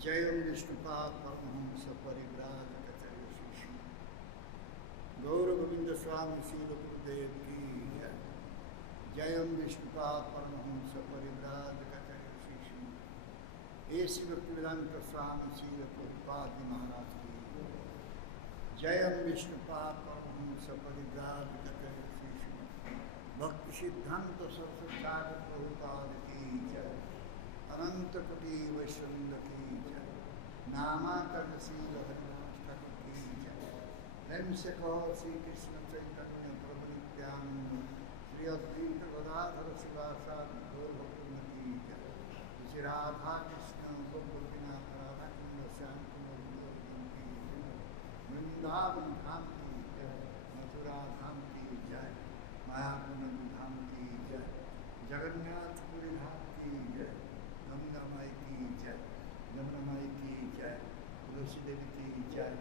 जयं विष्णुपाद परमहंस परिव्राजकाचार्य श्री गौर गोविंद स्वामी श्री गुरुदेव की जय। जयं विष्णुपाद परमहंस परिव्राजकाचार्य श्री ऐसी भक्तिवेदांत स्वामी श्री प्रभुपाद महाराज की जयं विष्णुपाद परमहंस परिव्राजकाचार्य श्री भक्ति सिद्धांत सरस्वती प्रभुपाद की जय। अनंत कोटि वैष्णव की जय। नामाकर्णशील हरिदास ठाकुर की जय। प्रेम से कहो श्री कृष्ण चैतन्य प्रभु नित्यानंद श्री अद्वैत गदाधर शिवासादि गौर भक्तवृंद की जय। श्री राधा कृष्ण गोपीनाथ राधा कुंड श्याम कुंड की जय। वृंदावन धाम की जय। मथुरा धाम की जय। मायाकुंड धाम की जय। जगन्नाथपुरी धाम की जय। गंगा माई की जय। यमुना माई की जय। तुलसी देवी की जय।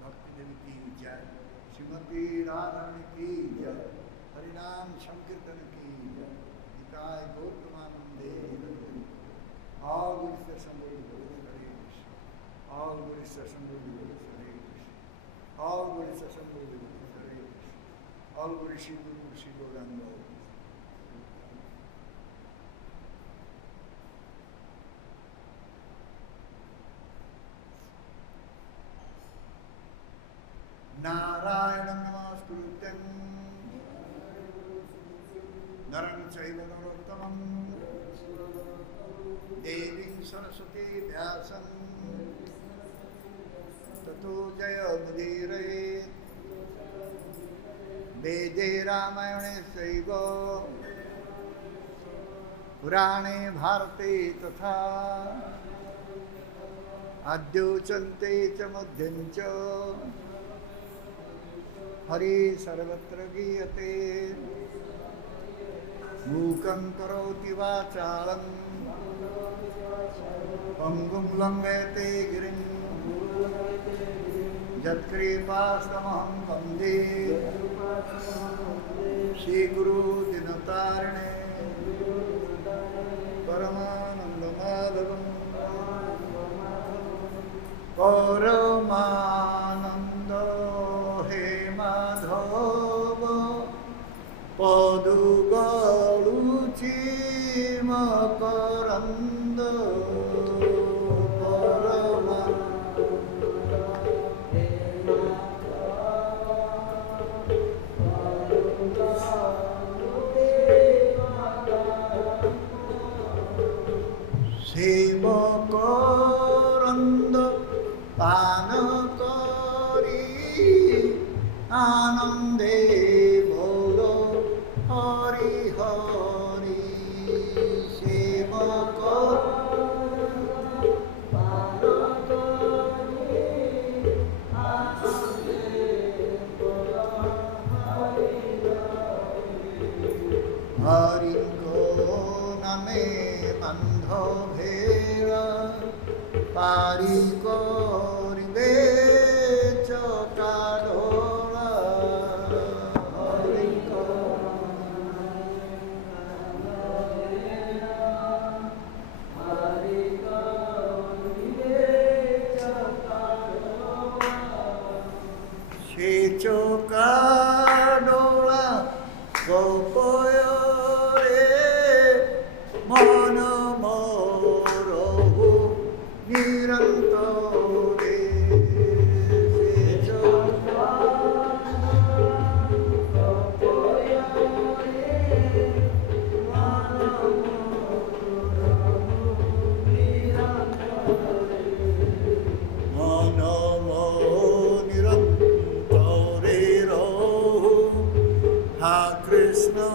भक्ति देवी की जय। श्रीमती राधारणी की जय। हरिनाम संकीर्तन की जय। Nitai गौतमानंदे all good session will be Hare Krishna. All good session will be Hare Krishna. All good session will be Hare Krishna. All good Shri Guru Shri Gauranga. Narayanam namaskrityam naram chaiva narottamam devim saraswati vyasam tato jayamudire vede ramayane saiva purane bharate tatha adyuchante cha madhyam cha Hari सर्वत्र गीयते मूकं करोति वाचालं पंगुं लंघयते गिरिं यत्कृपास्तमहं वन्दे श्रीगुरु दिनतारिणे परमानन्दमाधवं परमानन्द माधव पदु गलुची मकरंद परमा शिव करंद पान आनंदे बोलो हरि हरि शिव को हरि को नमे बंध भेड़ पारी को Krishna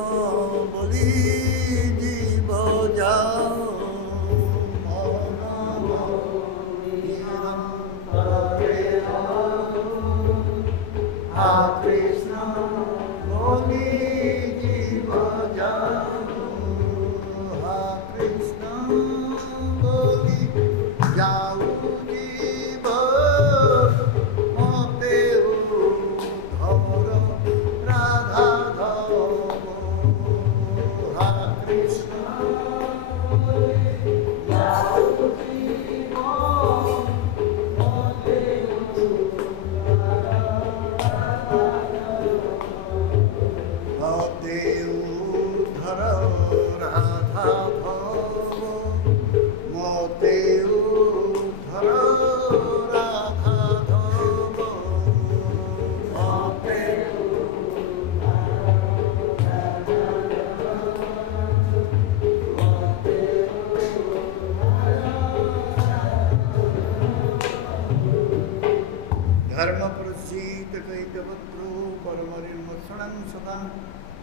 धर्म प्रसीत कैकपत्रो परमनिर्मक्षणं सदा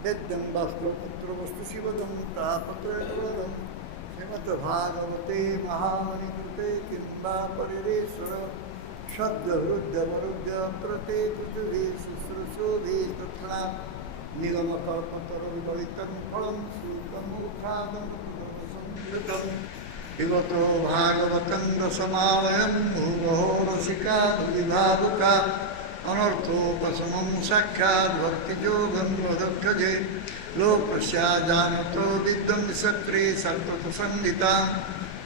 वेद्यं वास्तुपुत्र वस्तु शिवदं तापत्रयवरं श्रीमद्भागवते महामणिकृते किं वा परिरेश्वर शब्दहृद्यवरुद्य प्रते पृथिवी शुश्रूषोभि तत्क्षणां निगमकल्पतरुवितं फलं शुल्कमुखादं संस्कृतं पिबतो भागवतं रसमालयं भूवो रसिका भुविभावुका अनर्थोपशमं साक्षात् भक्तियोगं वदक्षजे लोकस्याजानतो विद्वं सक्रे सर्वसंहितां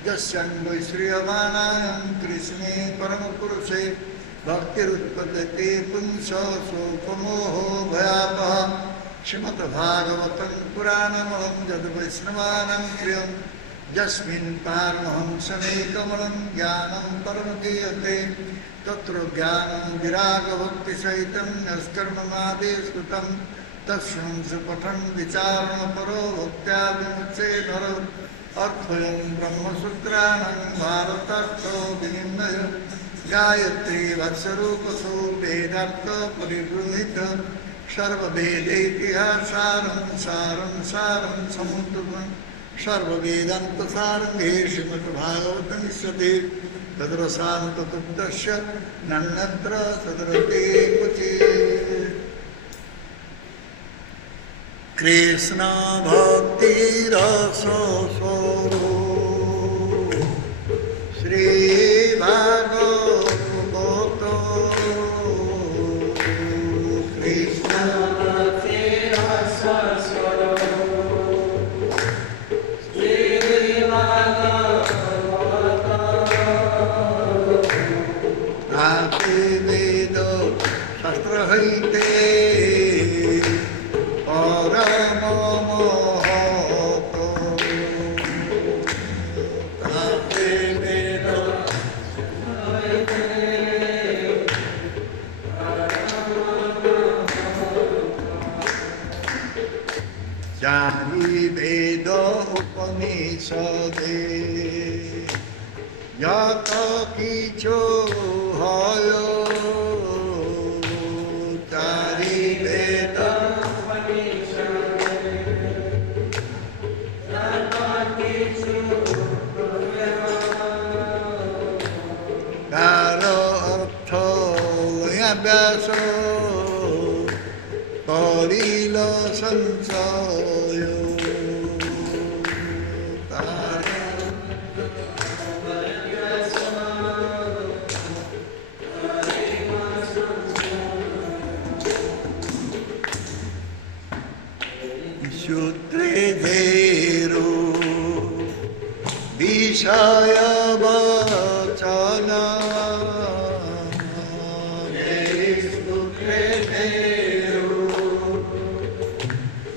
यस्याङ्गै श्रियमाणायं कृष्णे परमपुरुषे भक्तिरुत्पद्यते पुंसोऽशोकमोहो भयापः श्रीमद्भागवतं पुराणमहं यद्वैष्णवानां प्रियं यस्मिन् पारमहंसमेकमलं ज्ञानं परमगीयते तत्र ज्ञानं विरागभक्तिसहितं यस्कर्ममादेशकृतं तस्मिन् पठन् विचारणपरो भक्त्या विमुच्ये नरो अर्थयं ब्रह्मसूत्राणां भारतार्थो विनिर्णय गायत्री वत्सरूपसो वेदार्थ परिगृहीत सर्ववेदैतिहासारं सारं सारं समुद्रं सर्ववेदान्तसारं श्रीमद्भागवतमिष्यते तद्रसान्ततुब्धस्य नन्यत्र तद्रते क्वचित् कृष्ण भक्तिरसो श्री भागवत कृष्ण भक्तिरसो श्री भागवत आते वेद शास्त्र हईते चारि वेद उपनिषदे यत किछु হয় चारि वेद কার অর্থ ব্যাস করিল সঞ্চয় সূত্রে ধেরু বিষয় বচন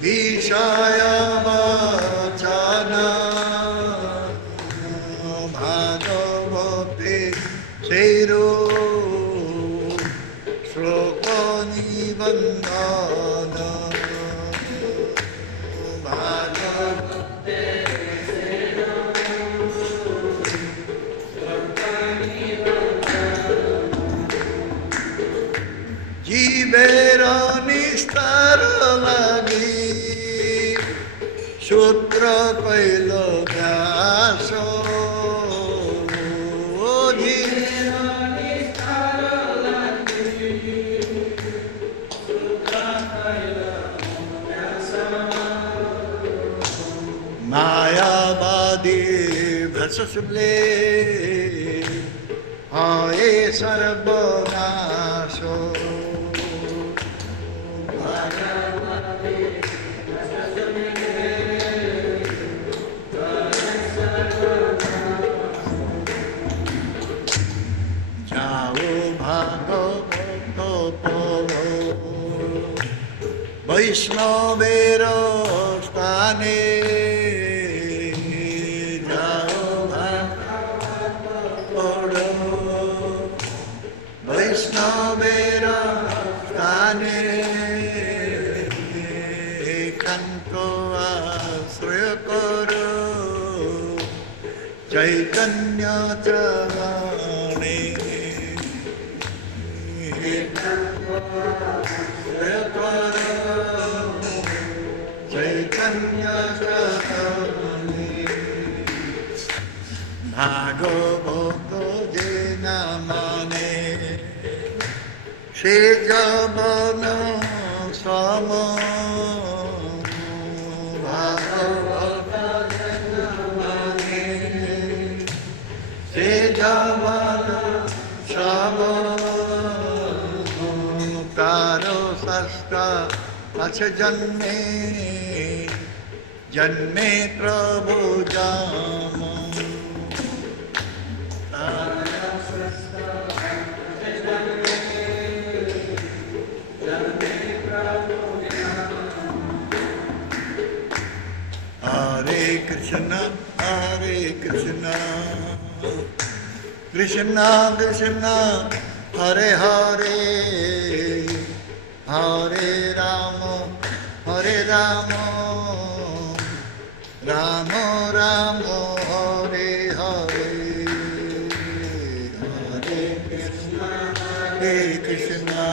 বিষয় বচন ভাগবতে সেরো শ্লোক নিবন্ধন ভাগবতে জীবের নিস্তার লাগি সূত্র কইল ব্যাস মায়াবাদী ভসলে হয় সর্বনাশ যাও ভাগবত বৈষ্ণবের স্থানে যাও ভাগবত বৈষ্ণবের স্থানে একান্ত আশ্রয় কর চৈতন্য চরণে चैतन्य भागवत जे न माने से जबन सम भागवत जे न माने से जबन सम तारो सस्ता अछ जन्मे जन्मे प्रभु जाम हरे कृष्णा कृष्णा कृष्णा हरे हरे हरे राम राम राम हरे हरे हरे कृष्णा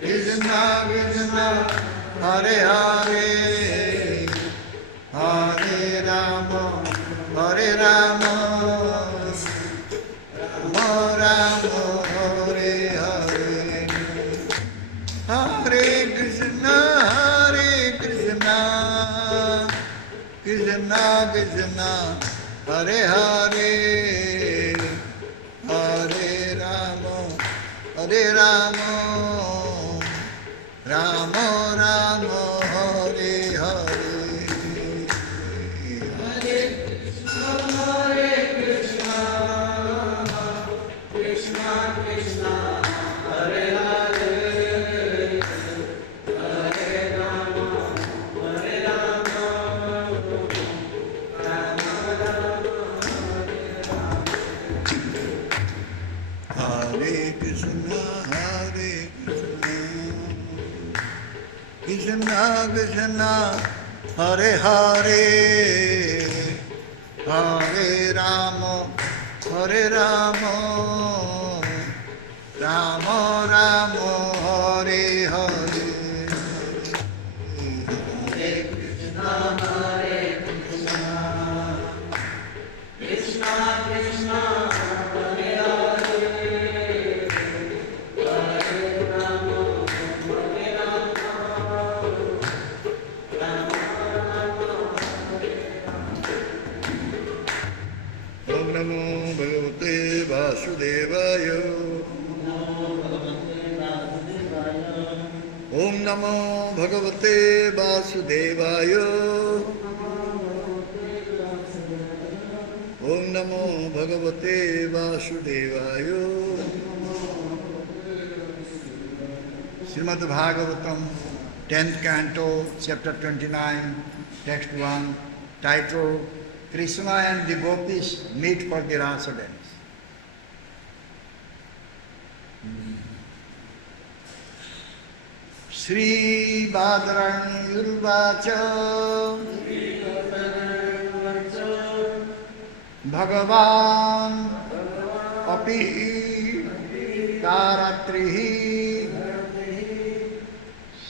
कृष्णा कृष्णा हरे हरे हरे राम राम राम हरे हरे हरे कृष्णा कृष्णा कृष्णा हरे हरे हरे राम राम राम हरे हरे हरे कृष्णा कृष्णा कृष्णा हरे हरे हरे राम हरे कृष्णा कृष्णा कृष्णा हरे हरे हरे राम राम राम हरे हरे हरे कृष्णा कृष्णा कृष्णा हरे हरे हरे राम ओम नमो भगवते वासुदेवाय ओम नमो भगवते वासुदेवाय ओम नमो भगवते वासुदेवाय Shrimad Bhagavatam 10th canto chapter 29 text 1 title Krishna and the gopis meet for the rasa dance. Shri Badrani Urvacha Bhagavan Api Taratrihi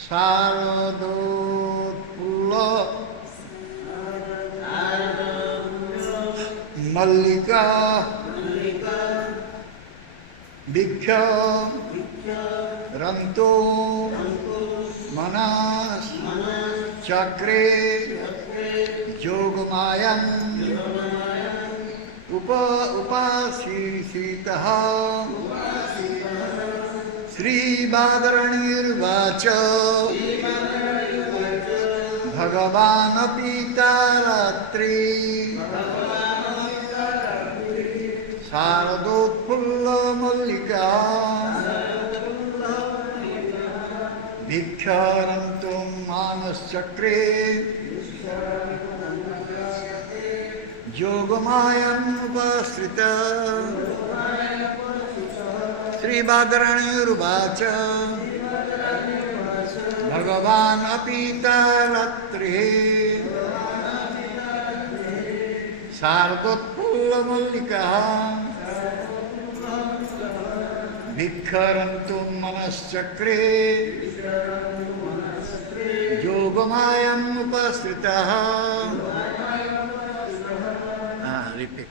Saradotpula Mallika Bhikkha Ranto Manas Chakre Yogamayan Upasisitaha Sri Badaranirvacha Bhagavana Pitaratri Saradotpulla Mallika Bhikkharantum Manas Chakre Yogamayam Upasrita Sri Badaranirvacha Bhagavan Apitaratri Saradotpulla Mallika भिक्षरन्तु मनश्चक्रे योगमायम् उपस्थितः। Repeat.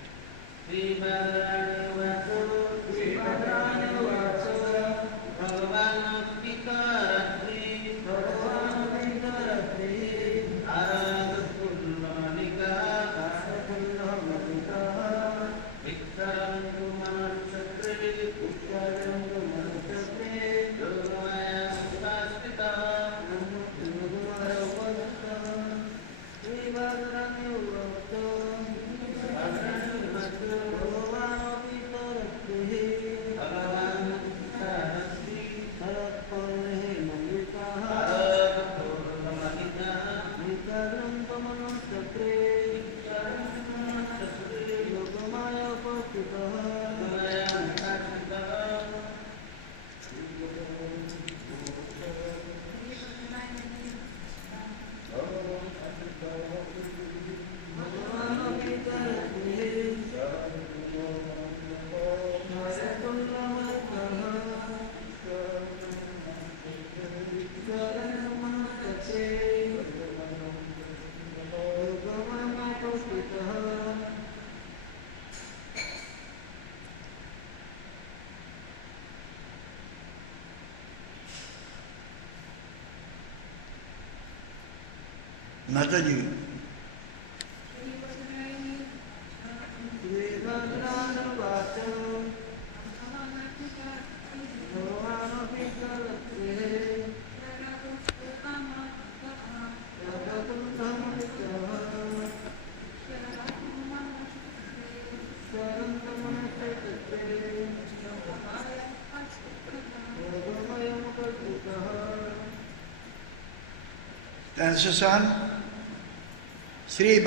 माता जी Son Sri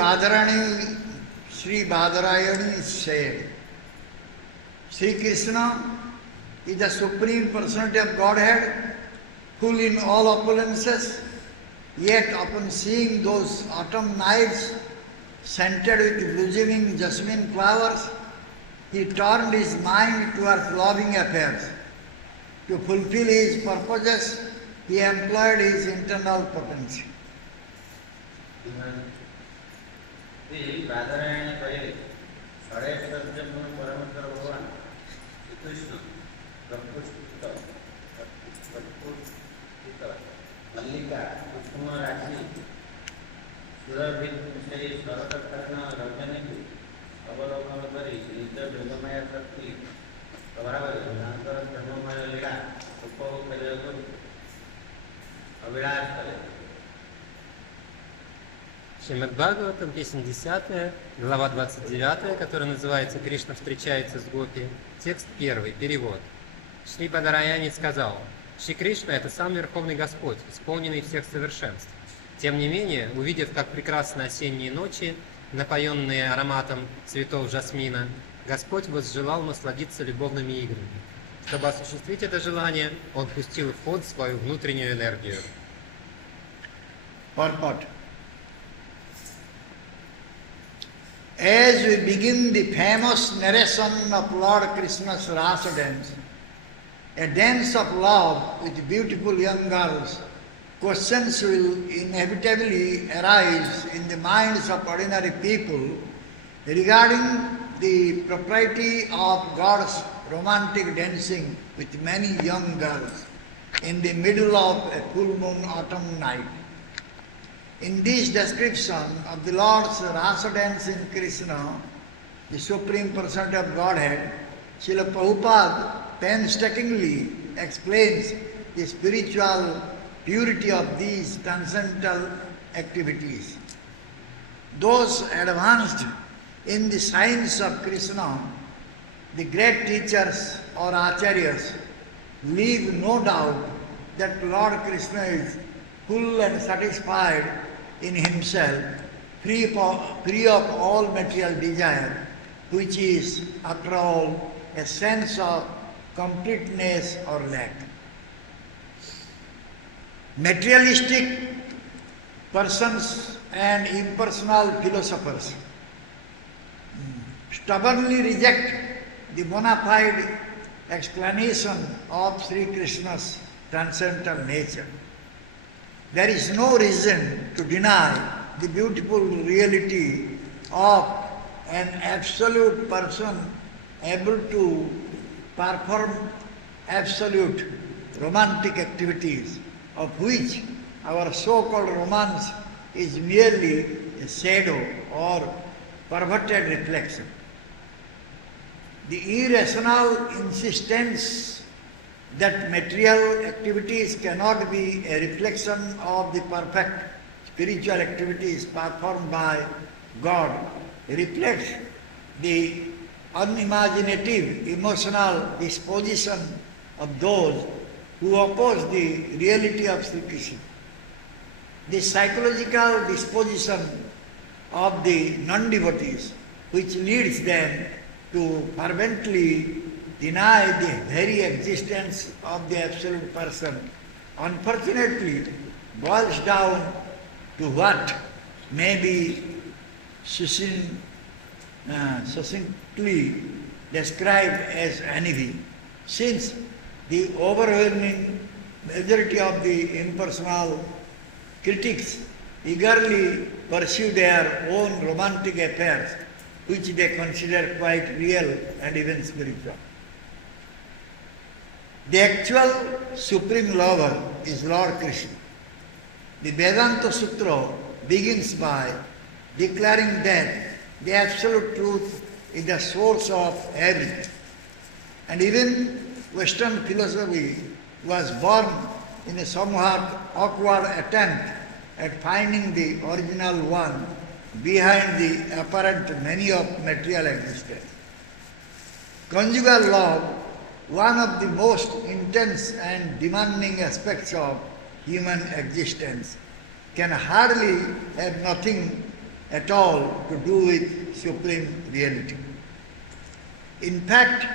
Badarayani said, Sri Krishna is the Supreme Personality of Godhead, full in all opulences, yet upon seeing those autumn nights scented with blossoming jasmine flowers, he turned his mind towards loving affairs. To fulfill his purposes, he employed his internal potency. Shri Badarayana कहे षडेश्वर परमेश्वर भगवान कृष्ण प्रपुष्पित मल्लिका कुसुम राशि सुरभित विषय शरतकर्ण रंजनी अवलोकन करी निज योगमय शक्ति प्रभाव ब्रह्ममय लीला उपभोग अभिलाष करे। Шримад Бхагаватам, песня 10, глава 29, которая называется «Кришна встречается с Гопи». Текст 1, перевод. Шри Бадараяни сказал: Шри Кришна – это сам Верховный Господь, исполненный всех совершенств. Тем не менее, увидев, как прекрасны осенние ночи, напоенные ароматом цветов жасмина, Господь возжелал насладиться любовными играми. Чтобы осуществить это желание, Он пустил в ход свою внутреннюю энергию. As we begin the famous narration of Lord Krishna's Rasa dance, a dance of love with beautiful young girls, questions will inevitably arise in the minds of ordinary people regarding the propriety of God's romantic dancing with many young girls in the middle of a full moon autumn night. In this description of the Lord's Rasa dance in Krishna, the Supreme Personality of Godhead, Srila Prabhupada painstakingly explains the spiritual purity of these transcendental activities. Those advanced in the science of Krishna, the great teachers or acharyas, leave no doubt that Lord Krishna is full and satisfied in himself, free of all material desire, which is, after all, a sense of completeness or lack. Materialistic persons and impersonal philosophers stubbornly reject the bona fide explanation of Sri Krishna's transcendental nature. There is no reason to deny the beautiful reality of an absolute person able to perform absolute romantic activities, of which our so-called romance is merely a shadow or perverted reflection. The irrational insistence that material activities cannot be a reflection of the perfect spiritual activities performed by God reflects the unimaginative emotional disposition of those who oppose the reality of Sri Krishna. The psychological disposition of the non-devotees, which leads them to fervently deny the very existence of the absolute person, unfortunately boils down to what may be succinctly described as envy, since the overwhelming majority of the impersonal critics eagerly pursue their own romantic affairs, which they consider quite real and even spiritual. The actual supreme lover is Lord Krishna. The Vedanta Sutra begins by declaring that the absolute truth is the source of everything. And even Western philosophy was born in a somewhat awkward attempt at finding the original one behind the apparent many of material existence. Conjugal love, one of the most intense and demanding aspects of human existence, can hardly have nothing at all to do with supreme reality. In fact,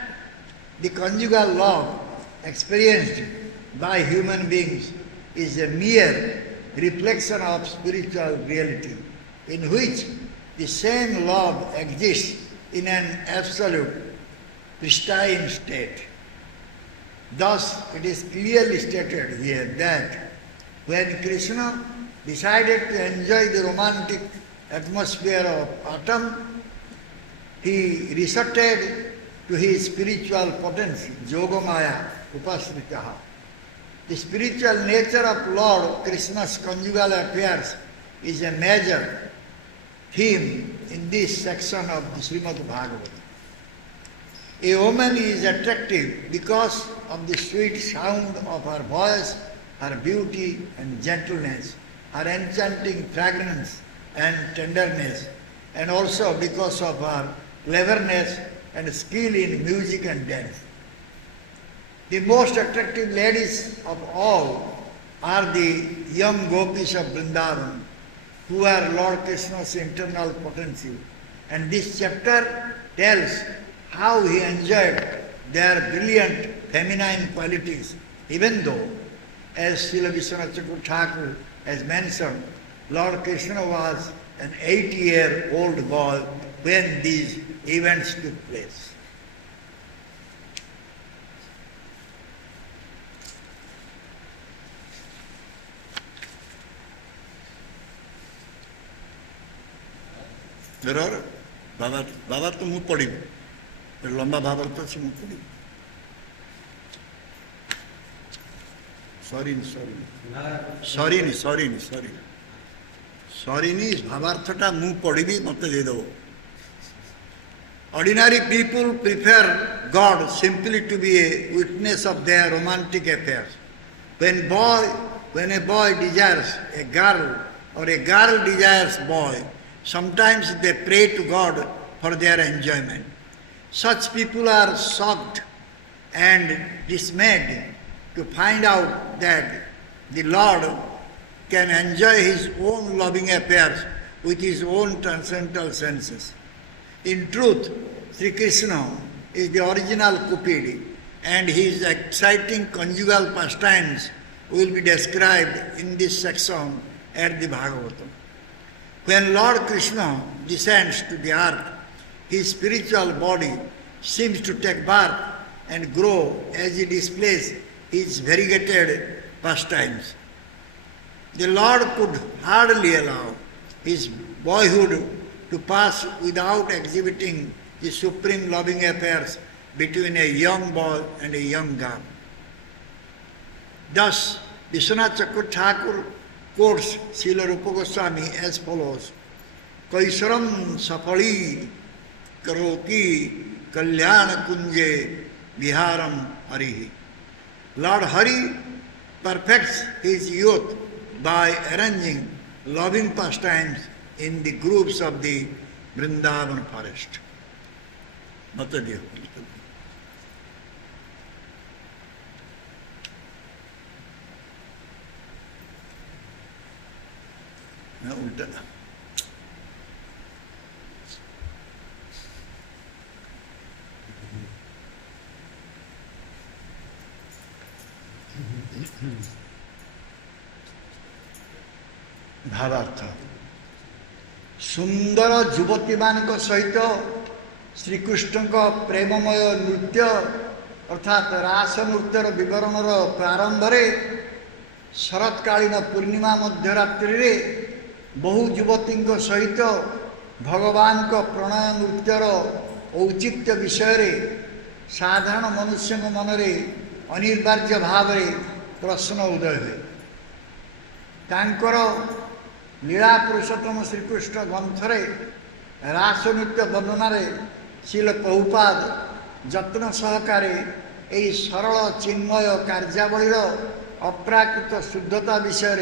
the conjugal love experienced by human beings is a mere reflection of spiritual reality, in which the same love exists in an absolute, pristine state. Thus, it is clearly stated here that when Krishna decided to enjoy the romantic atmosphere of autumn, he resorted to his spiritual potency, Yogamaya Upasritaha. The spiritual nature of Lord Krishna's conjugal affairs is a major theme in this section of the Srimad Bhagavatam. A woman is attractive because of the sweet sound of her voice, her beauty and gentleness, her enchanting fragrance and tenderness, and also because of her cleverness and skill in music and dance. The most attractive ladies of all are the young gopis of Vrindavan, who are Lord Krishna's internal potency. And this chapter tells how he enjoyed their brilliant feminine qualities, even though, as Srila Vishwanath Chakravarti Thakur has mentioned, Lord Krishna was an 8-year-old boy when these events took place. बाबा तो मुँह पड़ी लंबा भावार्थ से मुँह पड़ी sorry भावार्थटा मुँह पड़ी मत देदेव Ordinary people prefer God simply to be a witness of their romantic affairs. When a boy desires a girl or a girl desires boy, sometimes they pray to God for their enjoyment. Such people are shocked and dismayed to find out that the Lord can enjoy his own loving affairs with his own transcendental senses. In truth, Sri Krishna is the original Cupid, and his exciting conjugal pastimes will be described in this section at the Bhagavatam. When Lord Krishna descends to the earth, his spiritual body seems to take birth and grow as he displays his variegated pastimes. The Lord could hardly allow his boyhood to pass without exhibiting the supreme loving affairs between a young boy and a young girl. Thus, Vishwanath Chakravarti Thakur quotes Srila Rupa Goswami as follows: Kaisaram Safali Karoti Kalyana Kunje Viharam Harihi. Lord Hari perfects his youth by arranging loving pastimes in the groves of the Vrindavan forest. Matadev. उल्टा भावार्थ सुंदर युवती मान सहित श्रीकृष्ण प्रेममय नृत्य अर्थात रास नृत्यर विवरण प्रारंभ शरतकालीन पूर्णिमा मध्यरात्रि बहु युवती सहित भगवान को प्रणय नृत्यर औचित्य विषय साधारण मनुष्य मनरे अनिर्वार्य भाव प्रश्न उदय हुए। तांकर लीला पुरुषोत्तम श्रीकृष्ण ग्रंथरे रास नृत्य वर्णन श्रील प्रभुपाद जत्न सहकारे यही सरल चिन्मय कार्यावलीर अप्राकृत शुद्धता विषय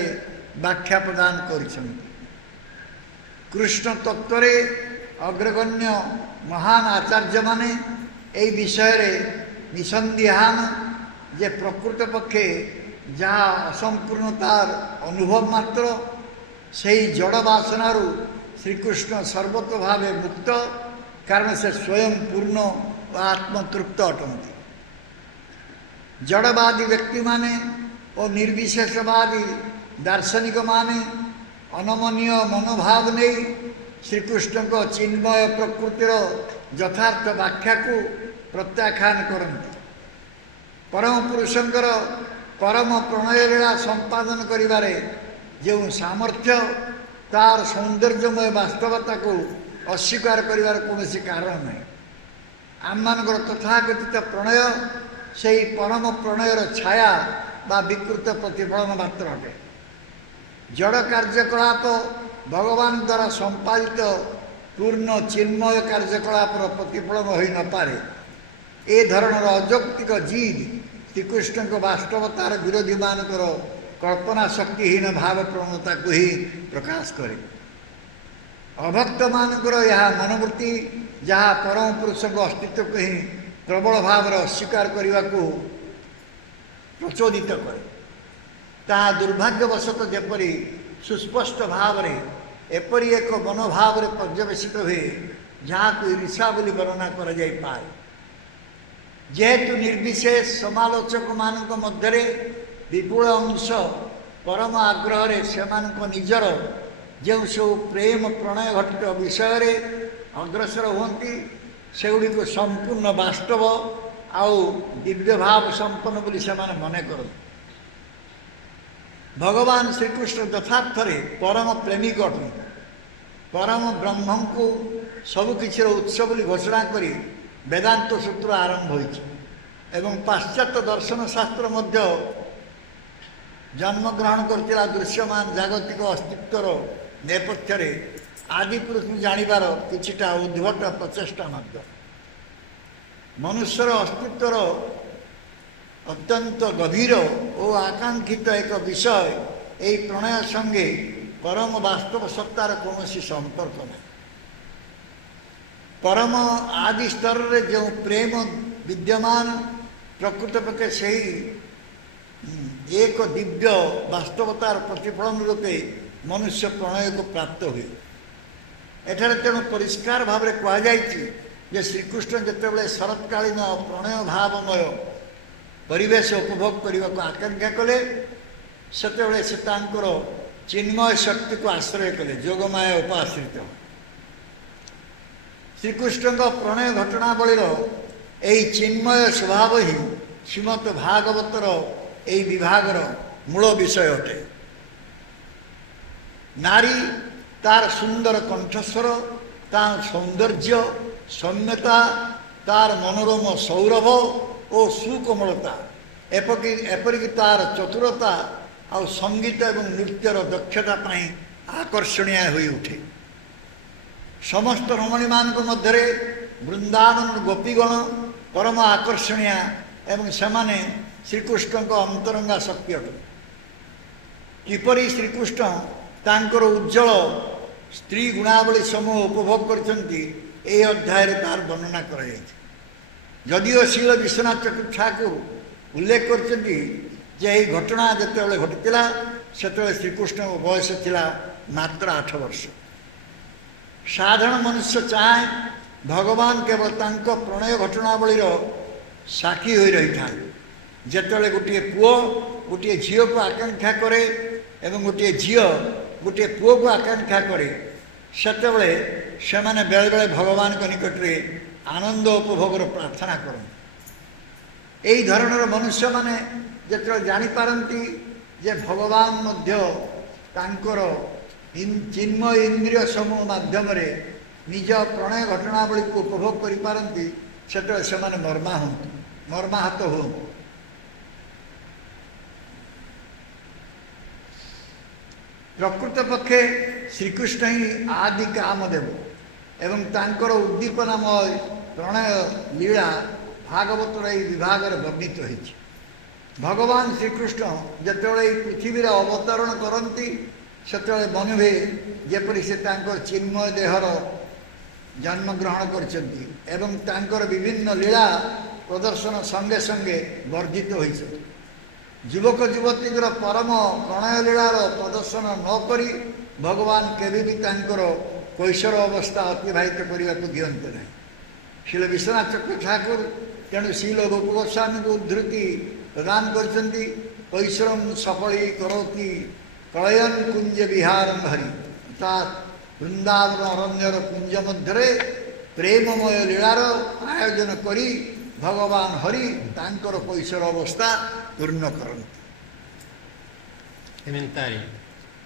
व्याख्या प्रदान करिसेंति। कृष्ण तत्व अग्रगण्य महान आचार्य माने यही विषय निसंदेहान जे प्रकृत पक्षे जहाँ असंपूर्णतार अनुभव मात्र से जड़ वासनारू श्रीकृष्ण सर्वतो भावे मुक्त, कारण से स्वयं पूर्ण व आत्मतृप्त अटंती। जड़वादी व्यक्ति माने और निर्विशेषवादी दार्शनिक माने अनमनीय मनोभाव नहीं श्रीकृष्ण को चिन्मय प्रकृतिर यथार्थ व्याख्या को प्रत्याख्यान करते। परम पुरुषंकर परम प्रणय लीला संपादन करिबारे जो सामर्थ्य तार सौंदर्यमय वास्तवता को अस्वीकार करिबार कौनसी कारण नहीं। आम मानकर तथाकथित प्रणय से परम प्रणयर छाया बा विकृत प्रतिफलन मात्र अटे। जड़ कार्यकलाप भगवान द्वारा संपादित पूर्ण चिन्मय कार्यकलाप प्रतिफलन हो न पारे। ए धरणर अजौक्तिक जीद श्रीकृष्ण को वास्तवतार विरोधी मानकर कल्पना शक्तिहीन भाव प्रवणता को ही प्रकाश करे। अभक्त मानकर यह मनोवृत्ति जहाँ परम पुरुष अस्तित्व को ही प्रबल भाव अस्वीकार करने को प्रचोदित करे, ताहा दुर्भाग्यवशत जेपरी सुस्पष्ट भाव एपरी एक मनोभाव पर्यवेसित हुए जहाँ को ईर्षा बोली वर्णना कर जाई पाए। जेहेतु निर्विशेष समालोचक मानक मध्य विपुल अंश परम आग्रह से निजर जो सब प्रेम प्रणय घटित विषय अग्रसर होती सेगुड़ी को संपूर्ण वास्तव आउ दिव्य भाव संपन्न बोली से मन कर। भगवान श्रीकृष्ण यथार्थ परम प्रेमिक अटंती। परम ब्रह्म को सबकिछ उत्स बोली घोषणा करी वेदांत सूत्र आरंभ होइछि एवं पाश्चात्य दर्शन शास्त्र मध्य जन्म ग्रहण करथिला दृश्यमान जागतिक अस्तित्वर नेपथ्य आदि पुरुष जानिबार किछिटा उद्भट प्रचेष्टा मध्य मनुष्यर अस्तित्वर अत्यंत गभीर और आकांक्षित एक विषय यही प्रणय संगे परम वास्तव सत्तार कौनसी संपर्क नहीं। परम आदि स्तर रे जो प्रेम विद्यमान प्रकृत पक्षे से एक दिव्य वास्तवतार प्रतिफलन रूपे मनुष्य प्रणय को प्राप्त हुए। एठारे तेणु परिष्कार भाव में कहुई श्रीकृष्ण जितेबाला शरतकालीन प्रणय भावमय परिवेश उपभोग करने को आकांक्षा कले सेतेबेले से तांकर चिन्मय शक्ति को आश्रय कले जोगमाया उपाश्रित। श्रीकृष्ण प्रणय घटनावलीर এই ଚିନ୍ମୟ ସ୍ୱଭାବ ହିଁ ଶ୍ରୀମଦ୍ ଭାଗବତର এই ବିଭାଗର ମୂଳ ବିଷୟ ଅଟେ। ନାରୀ ତାର ସୁନ୍ଦର କଣ୍ଠସ୍ୱର, ତାର ସୌନ୍ଦର୍ଯ୍ୟ, ସୌମ୍ୟତା, ତାର ମନୋରମ ସୌରଭ ଓ ସୁକୋମଳତା, ଏପରିକି ତାର ଚତୁରତା ଆଉ ସଙ୍ଗୀତ ଏବଂ ନୃତ୍ୟର ଦକ୍ଷତା ପାଇଁ ଆକର୍ଷଣୀୟ ହୋଇ ଉଠେ। ସମସ୍ତ ରମଣୀମାନଙ୍କ ମଧ୍ୟରେ ବୃନ୍ଦାବନର ଗୋପୀଗଣ ପରମ ଆକର୍ଷଣୀୟ ଏବଂ ସେମାନେ ଶ୍ରୀକୃଷ୍ଣଙ୍କ ଅନ୍ତରଙ୍ଗା ଶକ୍ତି ଅଟନ୍ତି। କିପରି ଶ୍ରୀକୃଷ୍ଣ ତାଙ୍କର ଉଜ୍ଜଳ ସ୍ତ୍ରୀ ଗୁଣାବଳୀ ସମୂହ ଉପଭୋଗ କରିଛନ୍ତି ଏହି ଅଧ୍ୟାୟରେ ତାର ବର୍ଣ୍ଣନା କରାଯାଇଛି। ଯଦିଓ ଶ୍ରୀଲ ବିଶ୍ୱନାଥ ଠାକୁର ଉଲ୍ଲେଖ କରିଛନ୍ତି ଯେ ଏହି ଘଟଣା ଯେତେବେଳେ ଘଟିଥିଲା ସେତେବେଳେ ଶ୍ରୀକୃଷ୍ଣଙ୍କ ବୟସ ଥିଲା ମାତ୍ର 8 ବର୍ଷ। ସାଧାରଣ ମନୁଷ୍ୟ ଚାହେଁ ଭଗବାନ କେବଳ ତାଙ୍କ ପ୍ରଣୟ ଘଟଣାବଳୀର ସାକ୍ଷୀ ହୋଇ ରହିଥାନ୍ତି। ଯେତେବେଳେ ଗୋଟିଏ ପୁଅ ଗୋଟିଏ ଝିଅକୁ ଆକାଂକ୍ଷା କରେ ଏବଂ ଗୋଟିଏ ଝିଅ ଗୋଟିଏ ପୁଅକୁ ଆକାଂକ୍ଷା କରେ, ସେତେବେଳେ ସେମାନେ ବେଳେବେଳେ ଭଗବାନଙ୍କ ନିକଟରେ ଆନନ୍ଦ ଉପଭୋଗର ପ୍ରାର୍ଥନା କରନ୍ତି। ଏହି ଧରଣର ମନୁଷ୍ୟମାନେ ଯେତେବେଳେ ଜାଣିପାରନ୍ତି ଯେ ଭଗବାନ ମଧ୍ୟ ତାଙ୍କର ଚିନ୍ମୟ ଇନ୍ଦ୍ରିୟ ସମୂହ ମାଧ୍ୟମରେ ନିଜ ପ୍ରଣୟ ଘଟଣାବଳୀକୁ ଉପଭୋଗ କରିପାରନ୍ତି, ସେତେବେଳେ ସେମାନେ ମର୍ମାହତ ହୁଅନ୍ତି। ପ୍ରକୃତ ପକ୍ଷେ ଶ୍ରୀକୃଷ୍ଣ ହିଁ ଆଦି କାମଦେବ ଏବଂ ତାଙ୍କର ଉଦ୍ଦୀପନାମୟ ପ୍ରଣୟ ଲୀଳା ଭାଗବତର ଏହି ବିଭାଗରେ ବର୍ଣ୍ଣିତ ହୋଇଛି। ଭଗବାନ ଶ୍ରୀକୃଷ୍ଣ ଯେତେବେଳେ ଏହି ପୃଥିବୀରେ ଅବତରଣ କରନ୍ତି ସେତେବେଳେ ମନେ ହୁଏ ଯେପରି ସେ ତାଙ୍କର ଚିନ୍ମୟ ଦେହର ଜନ୍ମଗ୍ରହଣ କରିଛନ୍ତି ଏବଂ ତାଙ୍କର ବିଭିନ୍ନ ଲୀଳା ପ୍ରଦର୍ଶନ ସଙ୍ଗେ ସଙ୍ଗେ ବର୍ଦ୍ଧିତ ହୋଇଛନ୍ତି। ଯୁବକ ଯୁବତୀଙ୍କର ପରମ ପ୍ରଣୟ ଲୀଳାର ପ୍ରଦର୍ଶନ ନକରି ଭଗବାନ କେବେ ବି ତାଙ୍କର କୈଶୋର ଅବସ୍ଥା ଅତିବାହିତ କରିବାକୁ ଦିଅନ୍ତି ନାହିଁ। ଶ୍ରୀଲ ବିଶ୍ୱନାଥ ଠାକୁର ତେଣୁ ଶ୍ରୀଲ ଗୋପ ଗୋସ୍ୱାମୀଙ୍କୁ ଉଦ୍ଧୃତି ପ୍ରଦାନ କରିଛନ୍ତି। କୈଶୋରଂ ସଫଳୀ କରତି ପ୍ରଳୟନ୍ କୁଞ୍ଜ ବିହାରଂ ହରି, ଅର୍ଥାତ୍ ବୃନ୍ଦାବନ ଅରଣ୍ୟର କୁଞ୍ଜ ମଧ୍ୟରେ ପ୍ରେମମୟ ଲୀଳାର ଆୟୋଜନ କରି ଭଗବାନ ହରି ତାଙ୍କର କୈଶୋର ଅବସ୍ଥା ପୂର୍ଣ୍ଣ କରନ୍ତି। Комментарий.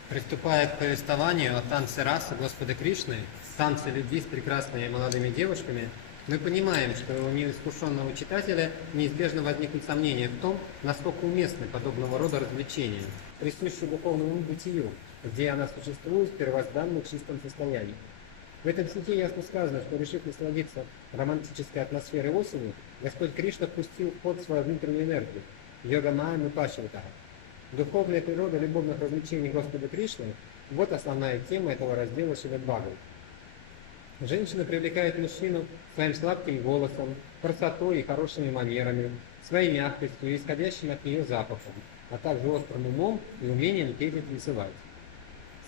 Приступая к повествованию о танце расы Господа Кришны, танце любви с прекрасными молодыми девушками, мы понимаем, что у неискушенного читателя неизбежно возникнут сомнения в том, насколько уместны подобного рода развлечения, присущие духовному бытию, где она существует в первозданном чистом состоянии. В этом стихе ясно сказано, что, решив насладиться романтической атмосферой осени, Господь Кришна пустил в ход свою внутреннюю энергию – йога-майя Мупашвитара. Духовная природа любовных развлечений Господа Кришны – вот основная тема этого раздела Шримад-Бхагавата. Женщина привлекает мужчину своим сладким голосом, красотой и хорошими манерами, своей мягкостью и исходящим от нее запахом, а также острым умом и умением петь и танцевать.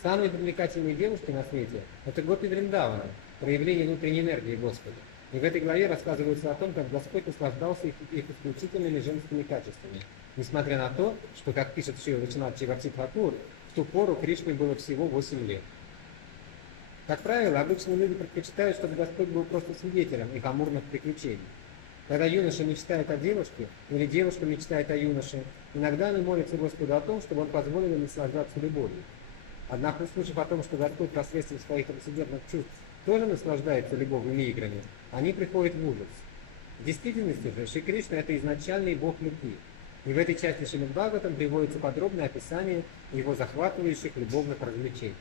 Самые привлекательные девушки на свете – это гопи Вриндавана, проявление внутренней энергии Господа. И в этой главе рассказывается о том, как Господь наслаждался их исключительными женскими качествами. Несмотря на то, что, как пишет Шрила Вичнат Чиварти Тхакур, в ту пору Кришне было всего 8 лет. Как правило, обычные люди предпочитают, чтобы Господь был просто свидетелем их амурных приключений. Когда юноша мечтает о девушке, или девушка мечтает о юноше, иногда они молятся Господу о том, чтобы он позволил им наслаждаться любовью. Однако, услышав о том, что Господь посредством своих трансцендентных чувств тоже наслаждается любовными играми, они приходят в ужас. В действительности же, Шри Кришна – это изначальный Бог любви. И в этой части Шримад-Бхагаватам приводится подробное описание его захватывающих любовных развлечений.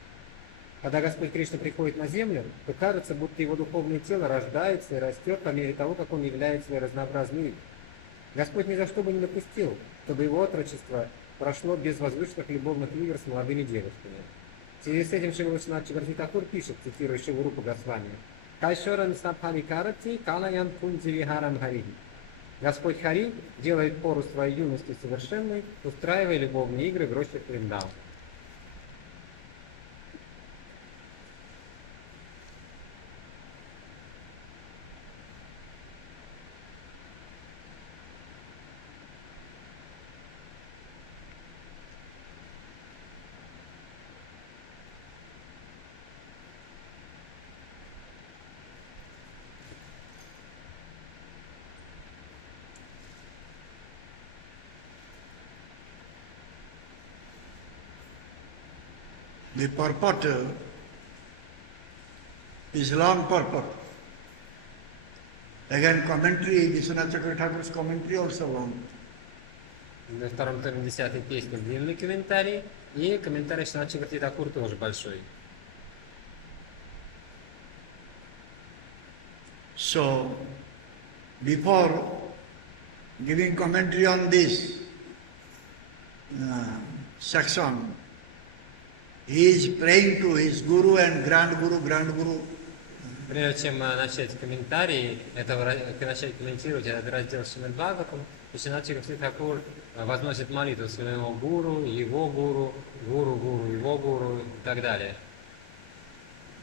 Когда Господь Кришна приходит на землю, то кажется, будто его духовное тело рождается и растет по мере того, как он являет свои разнообразные виды. Господь ни за что бы не допустил, чтобы его отрочество прошло без возвышенных любовных игр с молодыми девушками. В связи с этим Шрила Вичнат Чиварти Тхакур пишет, цитируя Шрилу Рупу Госвами: «Кайшоран сабхари карати калаян кунджи вихарам хари». Господь Хари делает пору своей юности совершенной, устраивая любовные игры в рощах Вриндавана. The purport is long purport. Again, commentary, Vishwanath Chakravarti Thakur's commentary also long. На втором томе 10-й песни длинный комментарий, и комментарий Вишванат Чакраварти Тхакур тоже большой. So, before giving commentary on this section, he is praying to his Guru and Grand Guru. Прежде чем начать комментарий, начать комментировать этот раздел Шримад Бхагаватам, Вишванат Чакраварти Тхакур возносит молитву своему гуру, его гуру, гуру, его гуру и так далее.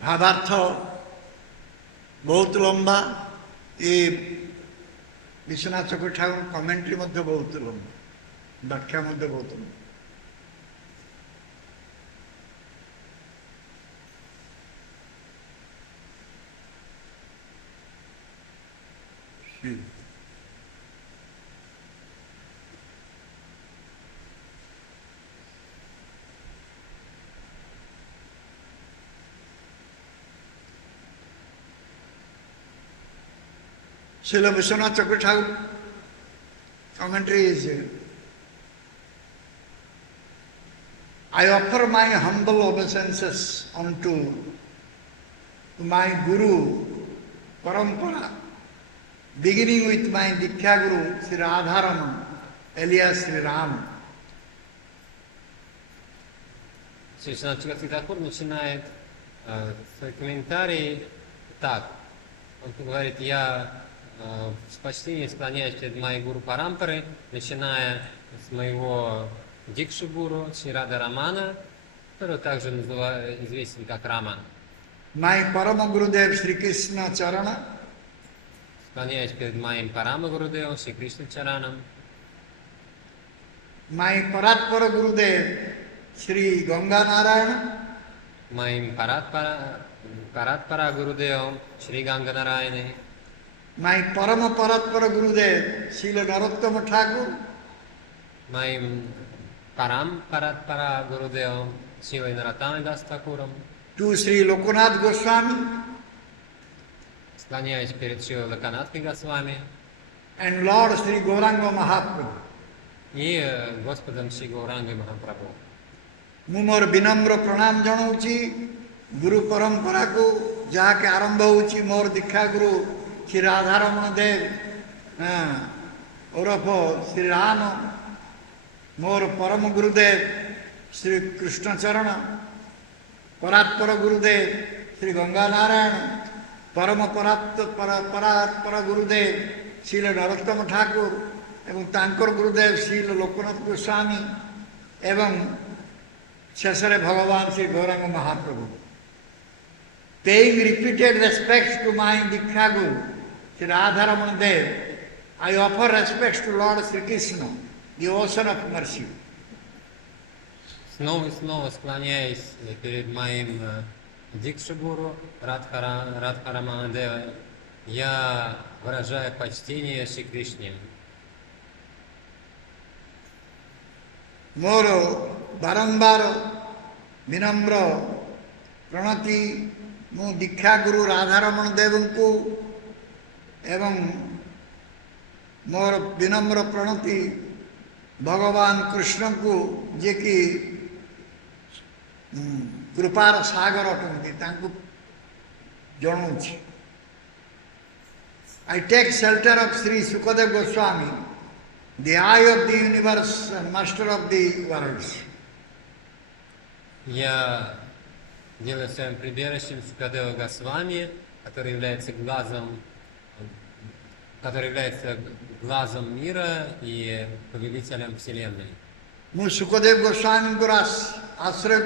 Bhavartha बहुत लंबा ये विश्वनाथ चक्रवर्ती ठाकुर कमेंट्री मध्य बहुत लंबा व्याख्या मध्य बहुत लंबा Srila Vishwanath Chakravarti Thakur commentary is, I offer my humble obeisances unto my Guru Parampara, beginning with my Diksha Guru Sri Radharaman, alias Sri Ram. Вишванат Чакраварти Тхакур начинает свой комментарий так. Он говорит, я с почтением склоняюсь перед моей гуру Парампарой, начиная с моего Дикши Гуру Шри Рада Рамана, который также известен как Раман. My Parama Gurudev Sri Krishna Charana, Склоняюсь перед моим Парама Гурудевом Шри Кришна Чараном. my Paratpara Gurudev Sri Ganga Narayana, Моим Паратпара Гурудевом Шри Ганга Нараяне. my Parama Paratpara Gurudev Srila Narottama Thakur, Моим Парам Паратпара Гурудевом Шилой Нароттамой Дас Тхакуром. to Sri Lokanath Goswami Склоняюсь перед Шилой Локанатхой Госвами and Lord Sri Gauranga Mahaprabhu. и Господом Шри Гауранgai Махапрабху. ମୁଁ ମୋର ବିନମ୍ର ପ୍ରଣାମ ଜଣାଉଛି ଗୁରୁ ପରମ୍ପରାକୁ ଯାହାକି ଆରମ୍ଭ ହେଉଛି ମୋର ଦୀକ୍ଷା ଗୁରୁ ଶ୍ରୀ ରାଧାରମଣ ଦେବ ଓରଫ ଶ୍ରୀରାମ, ମୋର ପରମ ଗୁରୁଦେବ ଶ୍ରୀ କୃଷ୍ଣଚରଣ, ପରାତ୍ପର ଗୁରୁଦେବ ଶ୍ରୀ ଗଙ୍ଗା ନାରାୟଣ, ପରମ ପରାତ୍ପର ଗୁରୁଦେବ ଶ୍ରୀଲ ନରୋତ୍ତମ ଠାକୁର ଏବଂ ତାଙ୍କର ଗୁରୁଦେବ ଶ୍ରୀଲ ଲୋକନାଥ ଗୋସ୍ୱାମୀ ଏବଂ ଶେଷରେ ଭଗବାନ ଶ୍ରୀ ଗୌରାଙ୍ଗ ମହାପ୍ରଭୁ. Paying repeated respects to my Diksha Guru, Sri Radharamana Dev, I offer respects to Lord Sri Krishna, the ocean of mercy. Снова и снова склоняясь перед моим Дикши-гуру Радхарамана Дева, я выражаю почтение Шри Кришне. ମୋର ବାରମ୍ବାର ବିନମ୍ର ପ୍ରଣତି ମୁଁ ଦୀକ୍ଷା ଗୁରୁ ରାଧାରମଣ ଦେବଙ୍କୁ ଏବଂ ମୋର ବିନମ୍ର ପ୍ରଣତି ଭଗବାନ କୃଷ୍ଣଙ୍କୁ ଯିଏକି କୃପାର ସାଗର ଅଟନ୍ତି ତାଙ୍କୁ ଜଣାଉଛି. I take shelter of Sri Sukadeva Goswami, the eye of the universe and master of the worlds. Я делаю своим прибежищем Сукадева Госвами, который является глазом мира и повелителем Вселенной. ମୁଁ ସୁଖଦେବ ଗୋସ୍ୱାମୀଙ୍କର ଆଶ୍ରୟ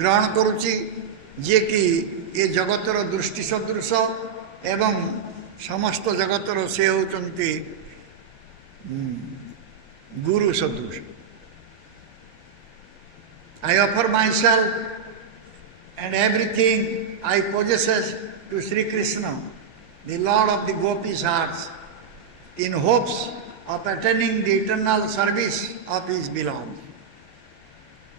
ଗ୍ରହଣ କରୁଛି, ଯିଏକି ଏ ଜଗତର ଦୃଷ୍ଟି ସଦୃଶ ଏବଂ ସମସ୍ତ ଜଗତର ସେ ହେଉଛନ୍ତି Guru Sadhusha. I offer myself and everything I possess to Sri Krishna, the Lord of the Gopis' hearts, in hopes of attaining the eternal service of his beloved.